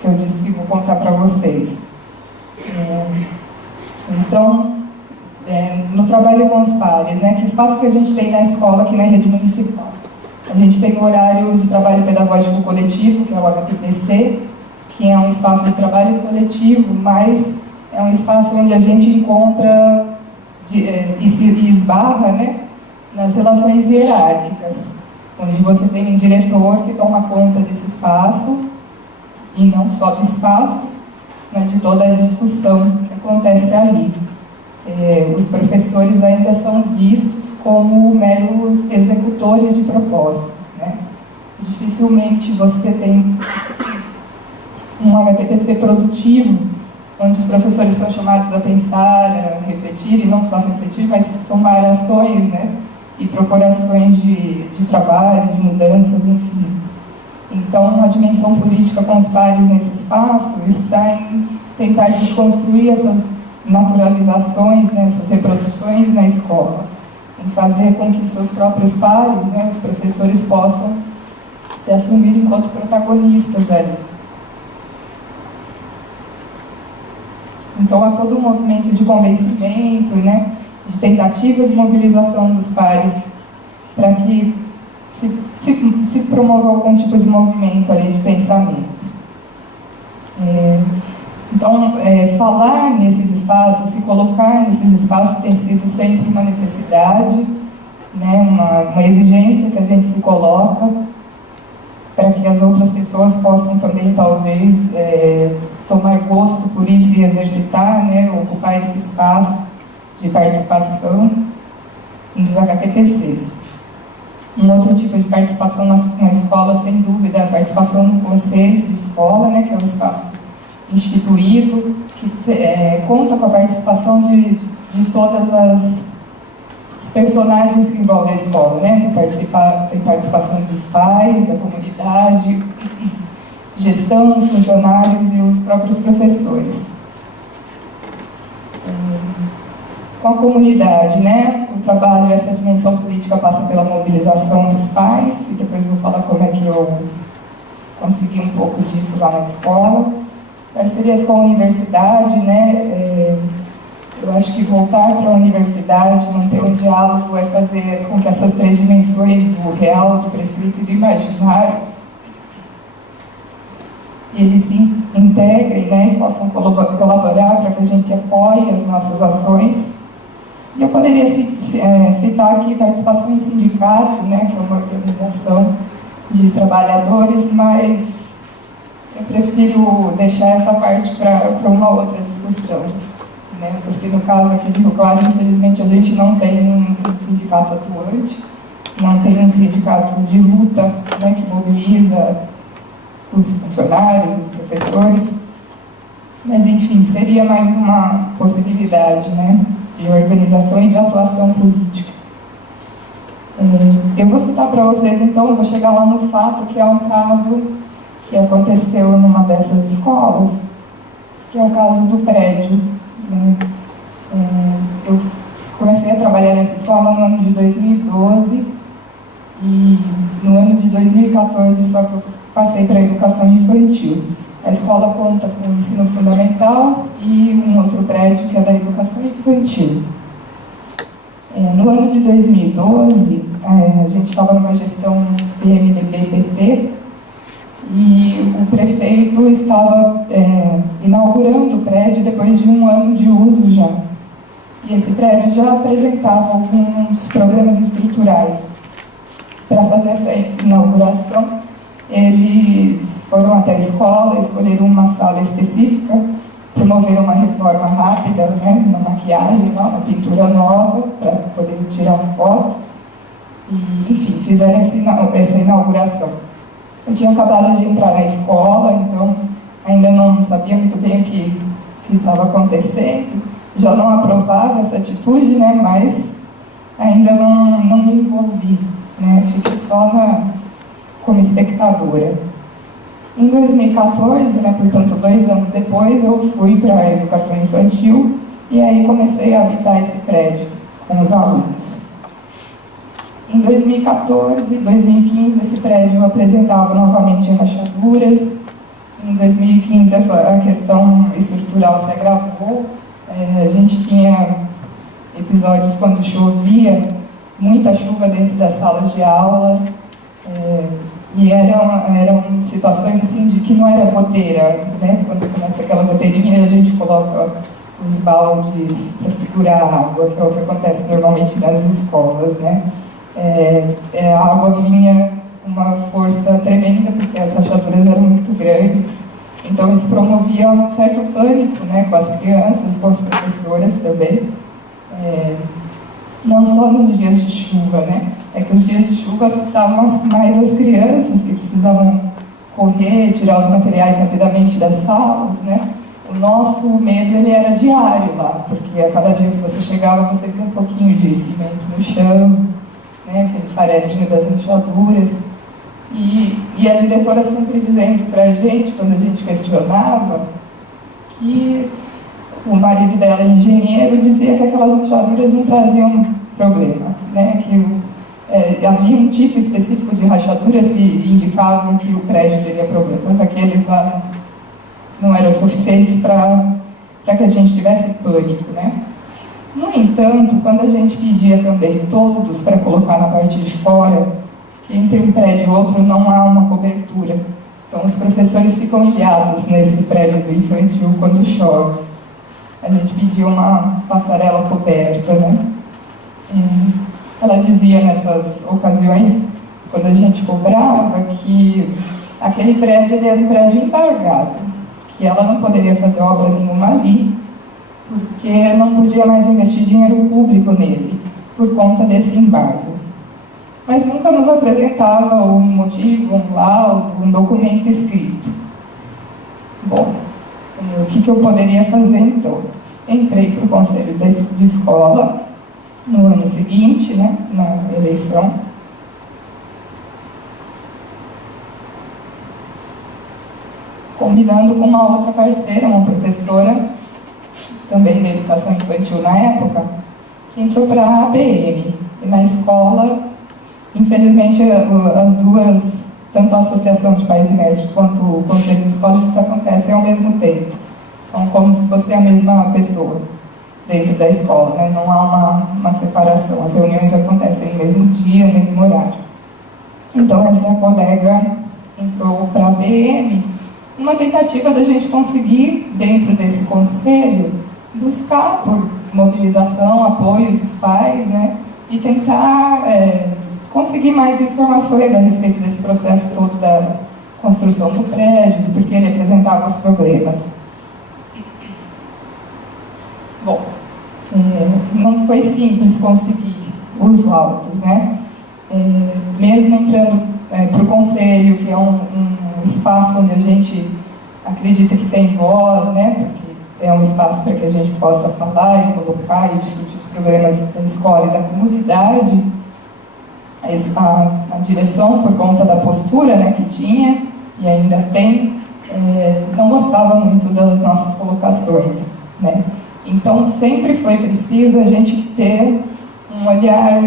que eu disse que vou contar para vocês. Então, no trabalho com os pares, né, que espaço que a gente tem na escola aqui na rede municipal? A gente tem o horário de trabalho pedagógico coletivo, que é o HTPC, que é um espaço de trabalho coletivo, mas é um espaço onde a gente encontra e se esbarra, né, nas relações hierárquicas, onde você tem um diretor que toma conta desse espaço, e não só do espaço, mas de toda a discussão que acontece ali. Os professores ainda são vistos como meros executores de propostas, né? Dificilmente você tem um HTPC produtivo, onde os professores são chamados a pensar, a refletir, e não só refletir, mas tomar ações, né? E propor ações de trabalho, de mudanças, enfim. Então, a dimensão política com os pares nesse espaço está em tentar desconstruir essas naturalizações, né, essas reproduções na escola, em fazer com que seus próprios pares, né, os professores, possam se assumir enquanto protagonistas ali. Então, há todo um movimento de convencimento, né, de tentativa de mobilização dos pares para que se promova algum tipo de movimento ali de pensamento. Então, falar nesses espaços, se colocar nesses espaços tem sido sempre uma necessidade, né, uma exigência que a gente se coloca para que as outras pessoas possam também, talvez, tomar gosto por isso e exercitar, né, ocupar esse espaço de participação nos HTPCs. Um outro tipo de participação na escola, sem dúvida, é a participação no conselho de escola, né, que é um espaço instituído, que conta com a participação de todas os personagens que envolvem a escola, né? Tem participação dos pais, da comunidade, gestão, funcionários e os próprios professores. Com a comunidade, né? O trabalho, essa dimensão política passa pela mobilização dos pais, e depois eu vou falar como é que eu consegui um pouco disso lá na escola. Parcerias com a universidade, né? Eu acho que voltar para a universidade, manter um diálogo, é fazer com que essas três dimensões do real, do prescrito e do imaginário, eles se integrem, né? E possam colaborar para que a gente apoie as nossas ações. E eu poderia citar aqui participação em sindicato, né? Que é uma organização de trabalhadores, mas eu prefiro deixar essa parte para uma outra discussão, né? Porque no caso aqui de Rio Claro, infelizmente, a gente não tem um sindicato atuante, não tem um sindicato de luta, né, que mobiliza os funcionários, os professores, mas enfim, seria mais uma possibilidade, né, de organização e de atuação política. Eu vou citar para vocês, então, eu vou chegar lá no fato que é um caso que aconteceu numa dessas escolas, que é o caso do prédio, né? Eu comecei a trabalhar nessa escola no ano de 2012 e no ano de 2014 só que eu passei para a educação infantil. A escola conta com o ensino fundamental e um outro prédio que é da educação infantil. No ano de 2012, a gente estava numa gestão PMDB-PT, e o prefeito estava inaugurando o prédio depois de um ano de uso já. E esse prédio já apresentava alguns problemas estruturais. Para fazer essa inauguração, eles foram até a escola, escolheram uma sala específica, promoveram uma reforma rápida, né, uma maquiagem, uma pintura nova, para poder tirar foto. e, enfim, fizeram essa inauguração. Eu tinha acabado de entrar na escola, então ainda não sabia muito bem o que estava acontecendo, já não aprovava essa atitude, né, mas ainda não me envolvi, né, fiquei só como espectadora. Em 2014, né, portanto 2 anos depois, eu fui para a educação infantil e aí comecei a habitar esse prédio com os alunos. Em 2014 e 2015, esse prédio apresentava novamente rachaduras. Em 2015, a questão estrutural se agravou. A gente tinha episódios quando chovia, muita chuva dentro das salas de aula. E eram situações assim de que não era goteira, né? Quando começa aquela goteirinha, a gente coloca os baldes para segurar a água, que é o que acontece normalmente nas escolas, né? A água vinha com uma força tremenda, porque as rachaduras eram muito grandes, então isso promovia um certo pânico, né, com as crianças, com as professoras também, não só nos dias de chuva, né? É que os dias de chuva assustavam mais as crianças, que precisavam correr, tirar os materiais rapidamente das salas, né? O nosso medo, ele era diário lá, porque a cada dia que você chegava, você via um pouquinho de cimento no chão, né, aquele farelinho das rachaduras. E a diretora sempre dizendo para a gente, quando a gente questionava, que o marido dela, engenheiro, dizia que aquelas rachaduras não traziam problema, né, que havia um tipo específico de rachaduras que indicavam que o prédio teria problemas, aqueles lá não eram suficientes para que a gente tivesse pânico, né? No entanto, quando a gente pedia também todos para colocar na parte de fora, que entre um prédio e outro não há uma cobertura. Então, os professores ficam ilhados nesse prédio do infantil quando chove. A gente pedia uma passarela coberta, né? Ela dizia nessas ocasiões, quando a gente cobrava, que aquele prédio ele era um prédio embargado, que ela não poderia fazer obra nenhuma ali, porque não podia mais investir dinheiro público nele, por conta desse embargo. Mas nunca nos apresentava um motivo, um laudo, um documento escrito. Bom, o que eu poderia fazer então? Entrei para o conselho de escola no ano seguinte, né, na eleição. Combinando com uma outra parceira, uma professora, também da educação infantil na época, que entrou para a ABM. E na escola, infelizmente, as duas, tanto a Associação de Pais e Mestres quanto o Conselho de Escola, eles acontecem ao mesmo tempo. São como se fosse a mesma pessoa dentro da escola, né? Não há uma separação. As reuniões acontecem no mesmo dia, no mesmo horário. Então, essa colega entrou para a ABM, uma tentativa da gente conseguir, dentro desse conselho, buscar por mobilização, apoio dos pais, né, e tentar conseguir mais informações a respeito desse processo todo da construção do prédio, do porquê ele apresentava os problemas. Bom, não foi simples conseguir os laudos, né? Mesmo entrando para o conselho, que é um espaço onde a gente acredita que tem voz, né? Porque é um espaço para que a gente possa falar e colocar e discutir os problemas da escola e da comunidade. A direção, por conta da postura, né, que tinha e ainda tem, não gostava muito das nossas colocações, né? Então, sempre foi preciso a gente ter um olhar,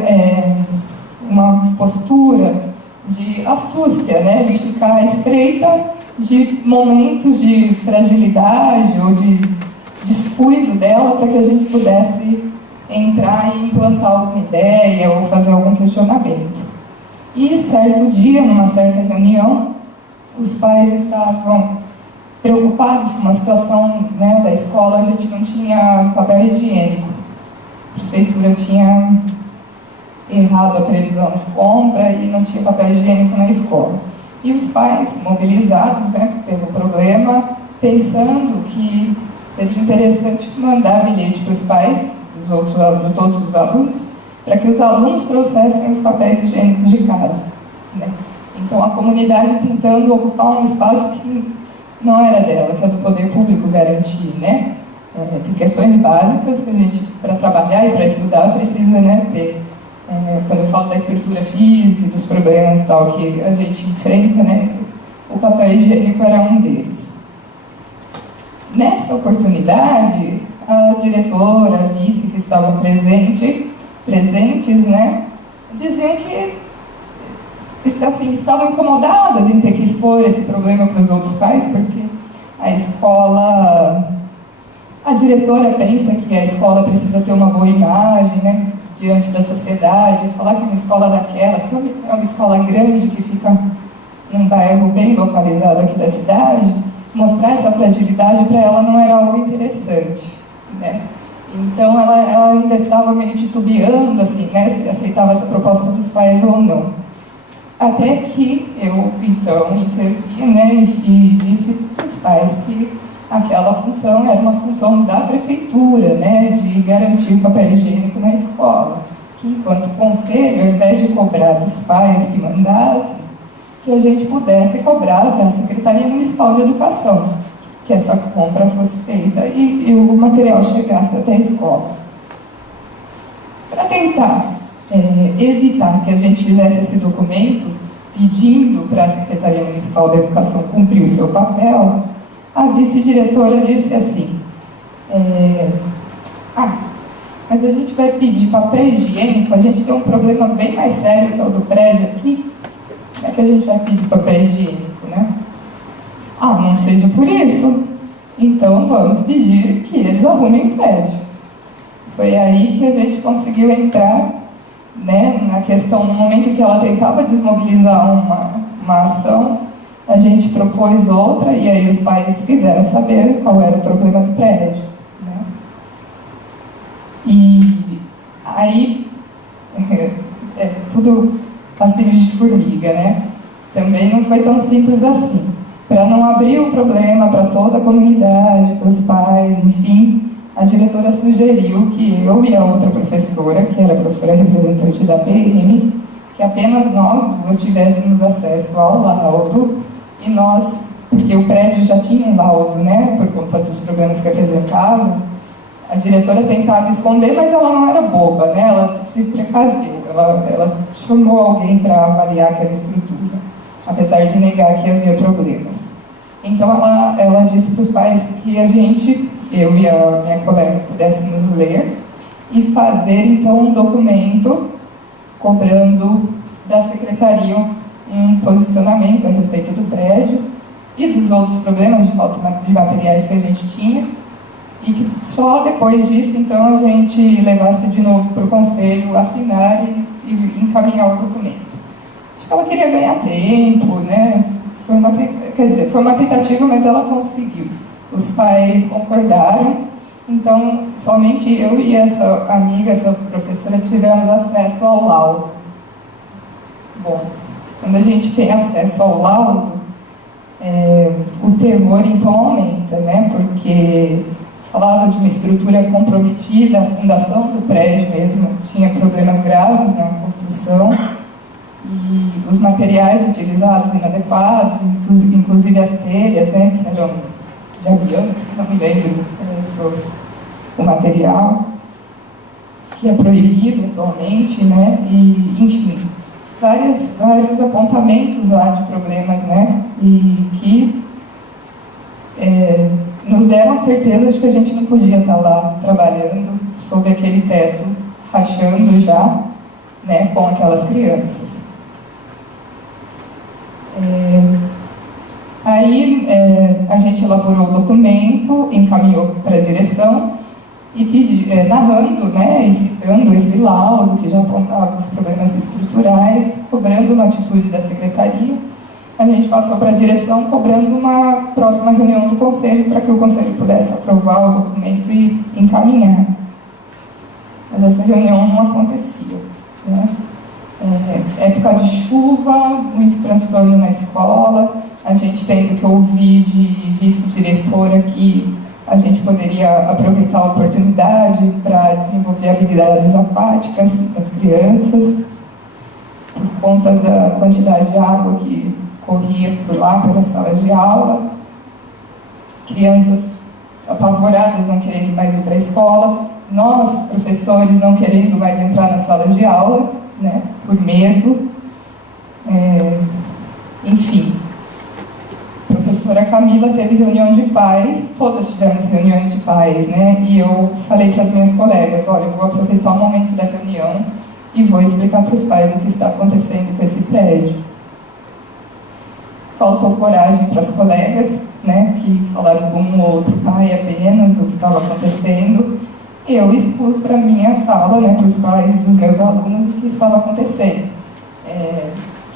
uma postura de astúcia, né? De ficar à espreita de momentos de fragilidade ou de descuido dela para que a gente pudesse entrar e implantar alguma ideia ou fazer algum questionamento. E certo dia, numa certa reunião, os pais estavam preocupados com uma situação, né, da escola. A gente não tinha papel higiênico. A prefeitura tinha errado a previsão de compra e não tinha papel higiênico na escola. E os pais, mobilizados, né, pelo problema, pensando que seria interessante mandar bilhete para os pais de todos os alunos, para que os alunos trouxessem os papéis higiênicos de casa, né? Então, a comunidade tentando ocupar um espaço que não era dela, que é do poder público garantir, né? Tem questões básicas que a gente, para trabalhar e para estudar, precisa, né, ter. Quando eu falo da estrutura física e dos problemas tal que a gente enfrenta, né, o papel higiênico era um deles. Nessa oportunidade, a diretora, a vice que estavam presentes, né, diziam que assim, estavam incomodadas em ter que expor esse problema para os outros pais, porque a escola, a diretora pensa que a escola precisa ter uma boa imagem, né, diante da sociedade, falar que uma escola daquelas, que é uma escola grande que fica num bairro bem localizado aqui da cidade, mostrar essa fragilidade para ela não era algo interessante, né? Então ela ainda estava meio titubeando, assim, né, se aceitava essa proposta dos pais ou não. Até que eu, então, intervi, né, e disse para os pais que aquela função era uma função da prefeitura, né, de garantir o papel higiênico na escola. Que, enquanto conselho, ao invés de cobrar dos pais que mandassem, que a gente pudesse cobrar da Secretaria Municipal de Educação, que essa compra fosse feita e o material chegasse até a escola. Para tentar evitar que a gente fizesse esse documento pedindo para a Secretaria Municipal de Educação cumprir o seu papel, a vice-diretora disse assim, mas a gente vai pedir papel higiênico, a gente tem um problema bem mais sério que é o do prédio aqui, como é que a gente vai pedir papel higiênico, né? Não seja por isso, então vamos pedir que eles arrumem o prédio. Foi aí que a gente conseguiu entrar, né, na questão, no momento em que ela tentava desmobilizar uma ação, a gente propôs outra, e aí os pais quiseram saber qual era o problema do prédio, né? E aí, tudo passinhos de formiga, né? Também não foi tão simples assim. Para não abrir o problema para toda a comunidade, para os pais, enfim, a diretora sugeriu que eu e a outra professora, que era a professora representante da PM, que apenas nós duas tivéssemos acesso ao laudo, e nós, porque o prédio já tinha um laudo, né, por conta dos problemas que apresentavam, a diretora tentava esconder, mas ela não era boba, né, ela se precaveu, ela chamou alguém para avaliar aquela estrutura, apesar de negar que havia problemas. Então ela disse para os pais que a gente, eu e a minha colega, pudéssemos ler e fazer então um documento cobrando da secretaria um posicionamento a respeito do prédio e dos outros problemas de falta de materiais que a gente tinha, e que só depois disso então a gente levasse de novo para o conselho assinar e encaminhar o documento. Acho que ela queria ganhar tempo, né? Foi uma tentativa, mas ela conseguiu. Os pais concordaram, então somente eu e essa amiga, essa professora, tivemos acesso ao laudo. Bom, quando a gente tem acesso ao laudo, o terror então aumenta, né? Porque falava de uma estrutura comprometida, a fundação do prédio mesmo tinha problemas graves na construção, e os materiais utilizados inadequados, inclusive as telhas, né, que eram de amianto, não me lembro se é isso o material, que é proibido atualmente, né, e, enfim, vários apontamentos lá de problemas, né, e que nos deram a certeza de que a gente não podia estar lá trabalhando sob aquele teto, rachando já, né, com aquelas crianças. Aí a gente elaborou o documento, encaminhou para a direção e narrando, né, e citando esse laudo que já apontava os problemas estruturais, cobrando uma atitude da secretaria. A gente passou para a direção cobrando uma próxima reunião do conselho para que o conselho pudesse aprovar o documento e encaminhar. Mas essa reunião não acontecia, né? Época de chuva, muito transtorno na escola, a gente tendo que ouvir de vice-diretora que a gente poderia aproveitar a oportunidade para desenvolver habilidades aquáticas das crianças, por conta da quantidade de água que corria por lá, pelas salas de aula. Crianças apavoradas, não querendo mais ir para a escola. Nós, professores, não querendo mais entrar nas salas de aula, né, por medo. Enfim. A professora Camila teve reunião de pais, todas tivemos reuniões de pais, né? E eu falei para as minhas colegas, olha, eu vou aproveitar o momento da reunião e vou explicar para os pais o que está acontecendo com esse prédio. Faltou coragem para as colegas, né, que falaram com um ou outro pai apenas o que estava acontecendo. E eu expus para a minha sala, né, para os pais dos meus alunos, o que estava acontecendo.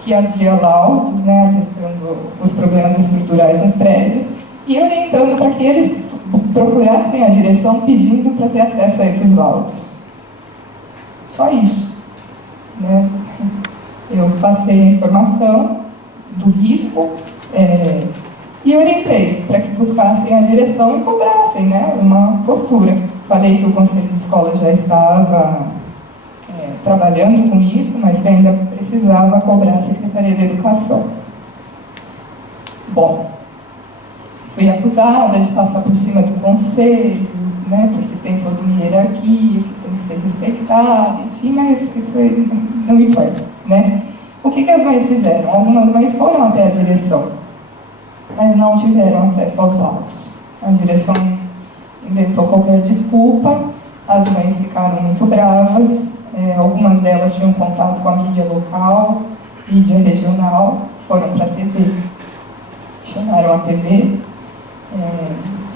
Que havia laudos, né, atestando os problemas estruturais nos prédios e orientando para que eles procurassem a direção pedindo para ter acesso a esses laudos. Só isso, né? Eu passei a informação do risco e orientei para que buscassem a direção e cobrassem, né, uma postura. Falei que o Conselho de Escola já estava trabalhando com isso, mas que ainda precisava cobrar a Secretaria de Educação. Bom, fui acusada de passar por cima do Conselho, né, porque tem toda uma hierarquia que tem que ser respeitada, enfim, mas isso não importa, né? O que as mães fizeram? Algumas mães foram até a direção, mas não tiveram acesso aos laudos. A direção inventou qualquer desculpa, as mães ficaram muito bravas, algumas delas tinham contato com a mídia local, mídia regional, foram para a TV, chamaram a TV,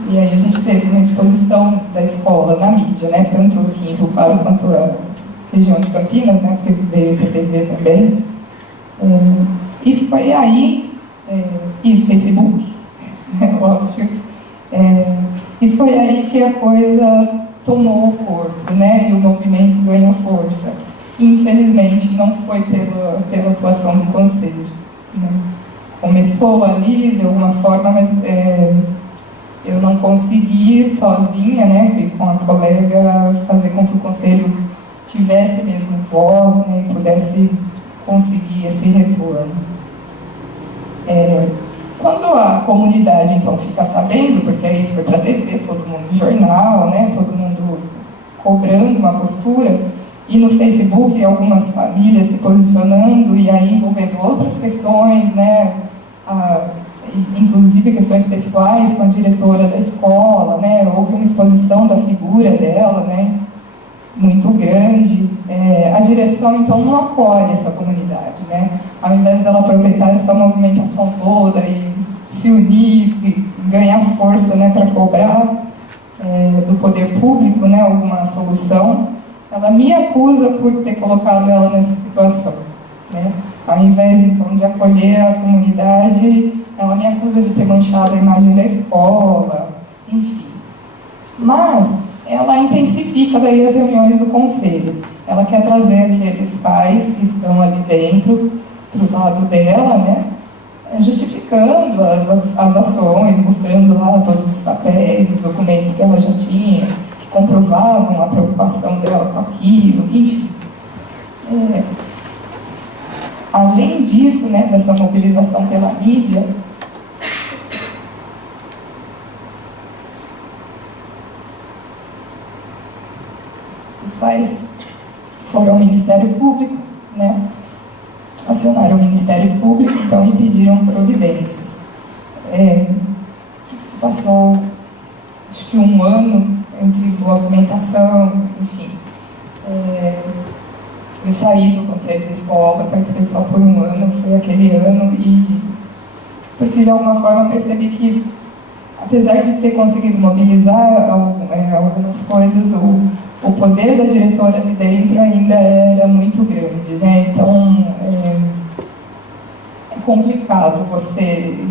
e aí a gente teve uma exposição da escola na mídia, né, tanto aqui em Rio Claro quanto a região de Campinas, né, porque veio para a TV também, e foi aí, e Facebook, óbvio, e foi aí que a coisa tomou o corpo, né, e o movimento ganhou força. Infelizmente, não foi pela atuação do Conselho, né. Começou ali, de alguma forma, mas eu não consegui sozinha, né, e com a colega, fazer com que o Conselho tivesse mesmo voz, né, e pudesse conseguir esse retorno. Quando a comunidade, então, fica sabendo, porque aí foi para a TV, todo mundo no jornal, né, todo mundo cobrando uma postura, e no Facebook algumas famílias se posicionando e aí envolvendo outras questões, né, inclusive questões pessoais com a diretora da escola, né, houve uma exposição da figura dela, né, muito grande. A direção, então, não acolhe essa comunidade, né, ao invés dela aproveitar essa movimentação toda e se unir e ganhar força, né, para cobrar do poder público, né, alguma solução, ela me acusa por ter colocado ela nessa situação, né. Ao invés, então, de acolher a comunidade, ela me acusa de ter manchado a imagem da escola, enfim. Mas ela intensifica daí as reuniões do Conselho. Ela quer trazer aqueles pais que estão ali dentro para o lado dela, né, justificando as ações, mostrando lá todos os papéis, os documentos que ela já tinha, que comprovavam a preocupação dela com aquilo, enfim. Além disso, né, dessa mobilização pela mídia, os pais foram ao Ministério Público, né, acionaram o Ministério Público, então, e pediram providências. Se passou, acho que 1 ano entre movimentação, enfim. Eu saí do Conselho de Escola, participei só por 1 ano, foi aquele ano, e porque de alguma forma percebi que, apesar de ter conseguido mobilizar algumas coisas, o poder da diretora ali dentro ainda era muito grande, né? Então, é complicado você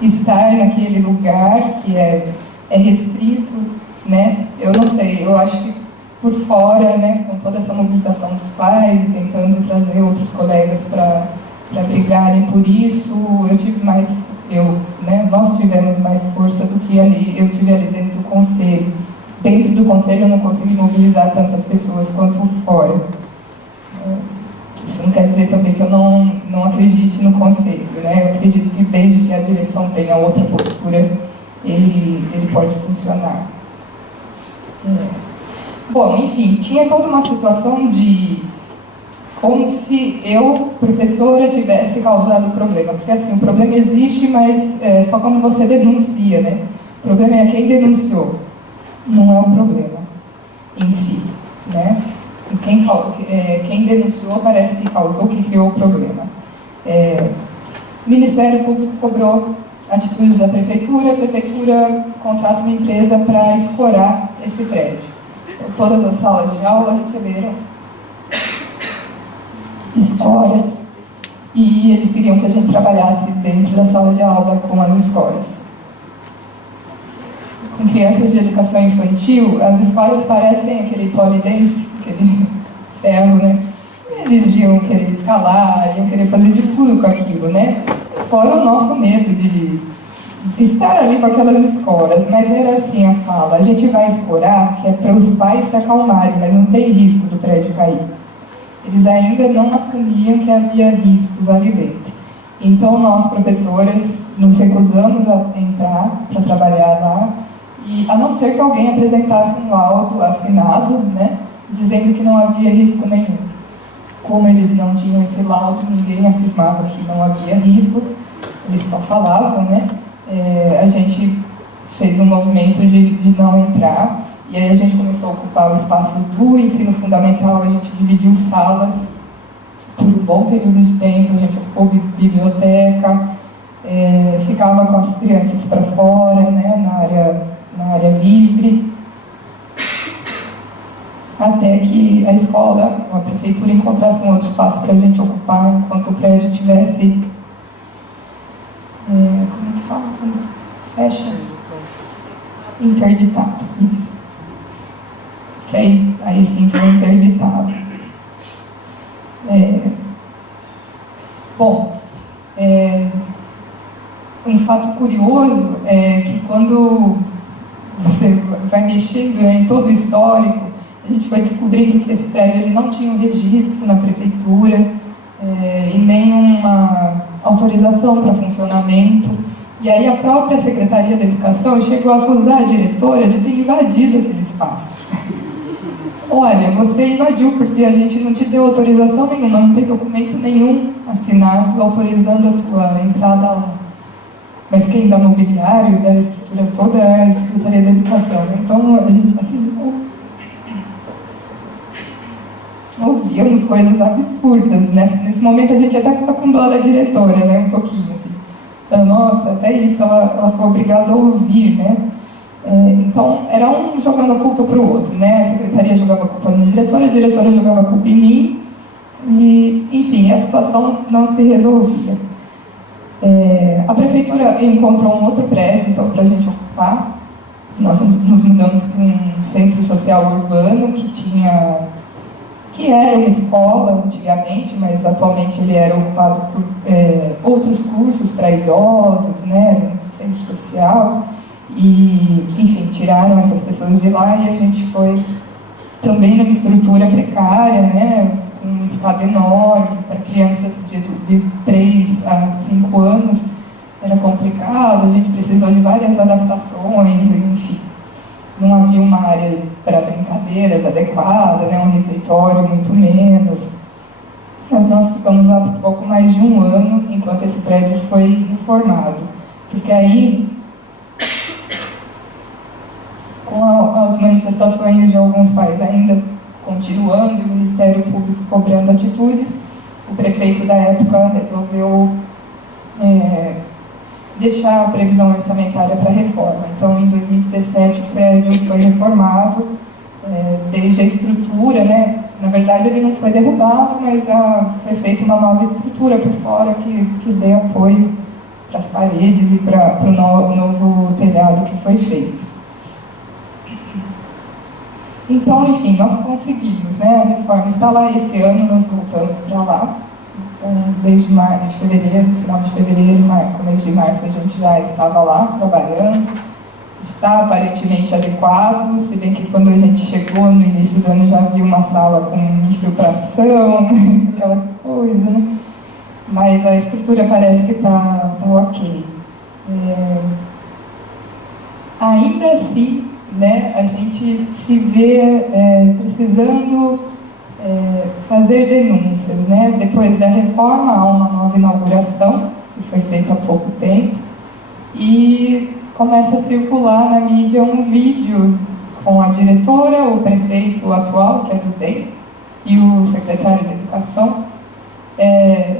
estar naquele lugar que é restrito, né? Eu não sei, eu acho que por fora, né, com toda essa mobilização dos pais, tentando trazer outros colegas para brigarem por isso. Nós tivemos mais força do que eu tive ali dentro do conselho. Dentro do conselho eu não consegui mobilizar tantas pessoas quanto fora. Isso não quer dizer também que eu não acredite no conselho, né? Eu acredito que desde que a direção tenha outra postura, ele pode funcionar. Bom, enfim, tinha toda uma situação de como se eu, professora, tivesse causado o problema. Porque assim, o problema existe, mas só quando você denuncia, né? O problema é quem denunciou, não é o problema em si, né? E quem denunciou parece que causou, que criou o problema. O Ministério Público cobrou atitudes da Prefeitura, a Prefeitura contrata uma empresa para escorar esse prédio. Então, todas as salas de aula receberam escoras e eles queriam que a gente trabalhasse dentro da sala de aula com as escoras. Com crianças de educação infantil, as escolas parecem aquele polidense, aquele ferro, né? Eles iam querer escalar, iam querer fazer de tudo com aquilo, né? Fora o nosso medo de estar ali com aquelas escolas, mas era assim a fala: a gente vai escorar, que é para os pais se acalmarem, mas não tem risco do prédio cair. Eles ainda não assumiam que havia riscos ali dentro. Então, nós, professoras, nos recusamos a entrar para trabalhar lá, e a não ser que alguém apresentasse um laudo assinado, né, dizendo que não havia risco nenhum. Como eles não tinham esse laudo, ninguém afirmava que não havia risco, eles só falavam, né? A gente fez um movimento de não entrar, e aí a gente começou a ocupar o espaço do ensino fundamental, a gente dividiu salas por um bom período de tempo, a gente ocupou biblioteca, ficava com as crianças para fora, né, na área livre, até que a escola, a prefeitura encontrasse um outro espaço para a gente ocupar enquanto o prédio tivesse, como é que fala? Fecha? Interditado, isso. Que aí sim foi interditado. Bom, um fato curioso é que quando você vai mexendo em todo o histórico, a gente foi descobrindo que esse prédio ele não tinha um registro na prefeitura e nenhuma autorização para funcionamento. E aí a própria Secretaria da Educação chegou a acusar a diretora de ter invadido aquele espaço. Olha, você invadiu porque a gente não te deu autorização nenhuma, não tem documento nenhum assinado autorizando a tua entrada lá. Mas quem dá mobiliário, dá a estrutura toda é a Secretaria da Educação, né? Então a gente assim, ouvíamos coisas absurdas, né? Nesse momento a gente até fica com dó da diretora, né? Um pouquinho assim. Nossa, até isso ela foi obrigada a ouvir, né? Então, era um jogando a culpa para o outro, né? A secretaria jogava a culpa na diretora, a diretora jogava a culpa em mim, e, enfim, a situação não se resolvia. A prefeitura encontrou um outro prédio, então, para a gente ocupar. Nós nos mudamos para um centro social urbano que era uma escola antigamente, mas atualmente ele era ocupado por outros cursos para idosos, né? Um centro social. E, enfim, tiraram essas pessoas de lá e a gente foi também numa estrutura precária, né, com uma escada enorme para crianças de 3 a 5 anos. Era complicado, a gente precisou de várias adaptações, enfim. Não havia uma área para brincadeiras adequada, né, um refeitório muito menos. Mas nós ficamos há pouco mais de um ano enquanto esse prédio foi reformado. Porque aí, com as manifestações de alguns pais ainda continuando, e o Ministério Público cobrando atitudes, o prefeito da época resolveu deixar a previsão orçamentária para a reforma. Então, em 2017, o prédio foi reformado, desde a estrutura, né? Na verdade, ele não foi derrubado, mas foi feita uma nova estrutura por fora que dê apoio para as paredes e para o novo telhado que foi feito. Então, enfim, nós conseguimos, né? A reforma está lá, esse ano nós voltamos para lá. Então, desde fevereiro, final de fevereiro, começo de março, a gente já estava lá trabalhando. Está aparentemente adequado, se bem que quando a gente chegou no início do ano já havia uma sala com infiltração, aquela coisa, né? Mas a estrutura parece que está ok. Ainda assim, né, a gente se vê precisando fazer denúncias, né? Depois da reforma há uma nova inauguração, que foi feita há pouco tempo, e começa a circular na mídia um vídeo com a diretora, o prefeito atual, que é do DEM, e o secretário de Educação,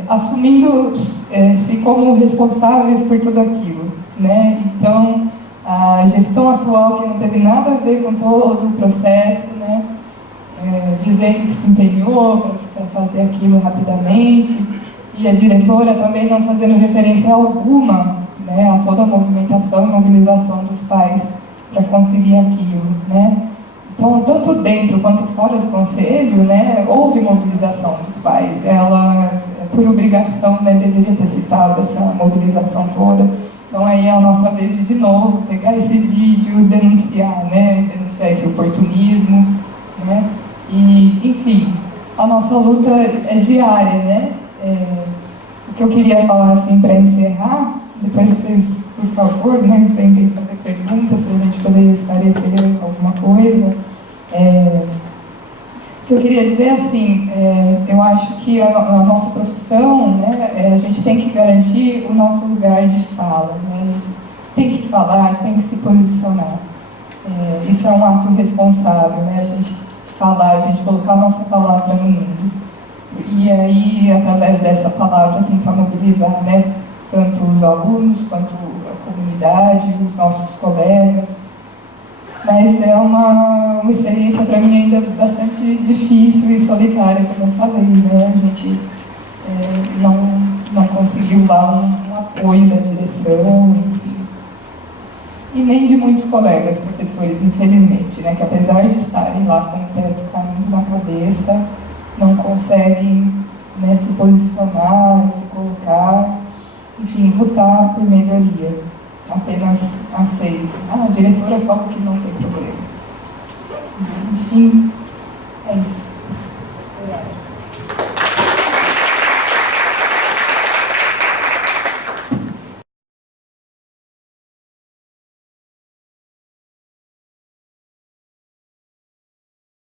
assumindo-se como responsáveis por tudo aquilo, né? Então, a gestão atual, que não teve nada a ver com todo o processo, né? Dizendo que se empenhou para fazer aquilo rapidamente, e a diretora também não fazendo referência alguma, né, a toda a movimentação e mobilização dos pais para conseguir aquilo, né? Então, tanto dentro quanto fora do conselho, né, houve mobilização dos pais. Ela, por obrigação, né, deveria ter citado essa mobilização toda. Então, aí é a nossa vez de novo, pegar esse vídeo, denunciar, né, denunciar esse oportunismo, né? E, enfim, a nossa luta é diária, né? O que eu queria falar, assim, para encerrar, depois vocês, por favor, né, tentem fazer perguntas para a gente poder esclarecer alguma coisa. O que eu queria dizer, assim, eu acho que a nossa profissão, né, a gente tem que garantir o nosso lugar de fala, né? A gente tem que falar, tem que se posicionar. Isso é um ato responsável, né? A gente falar, a gente colocar a nossa palavra no mundo. E aí, através dessa palavra, tentar mobilizar, né, tanto os alunos quanto a comunidade, os nossos colegas. Mas é uma experiência para mim ainda bastante difícil e solitária, como eu falei, né? A gente não conseguiu lá um apoio da direção e nem de muitos colegas professores, infelizmente, né? Que apesar de estarem lá com o teto caindo na cabeça, não conseguem, né, se posicionar, se colocar, enfim, lutar por melhoria. Apenas aceito. A diretora fala que não tem problema. Enfim, é isso.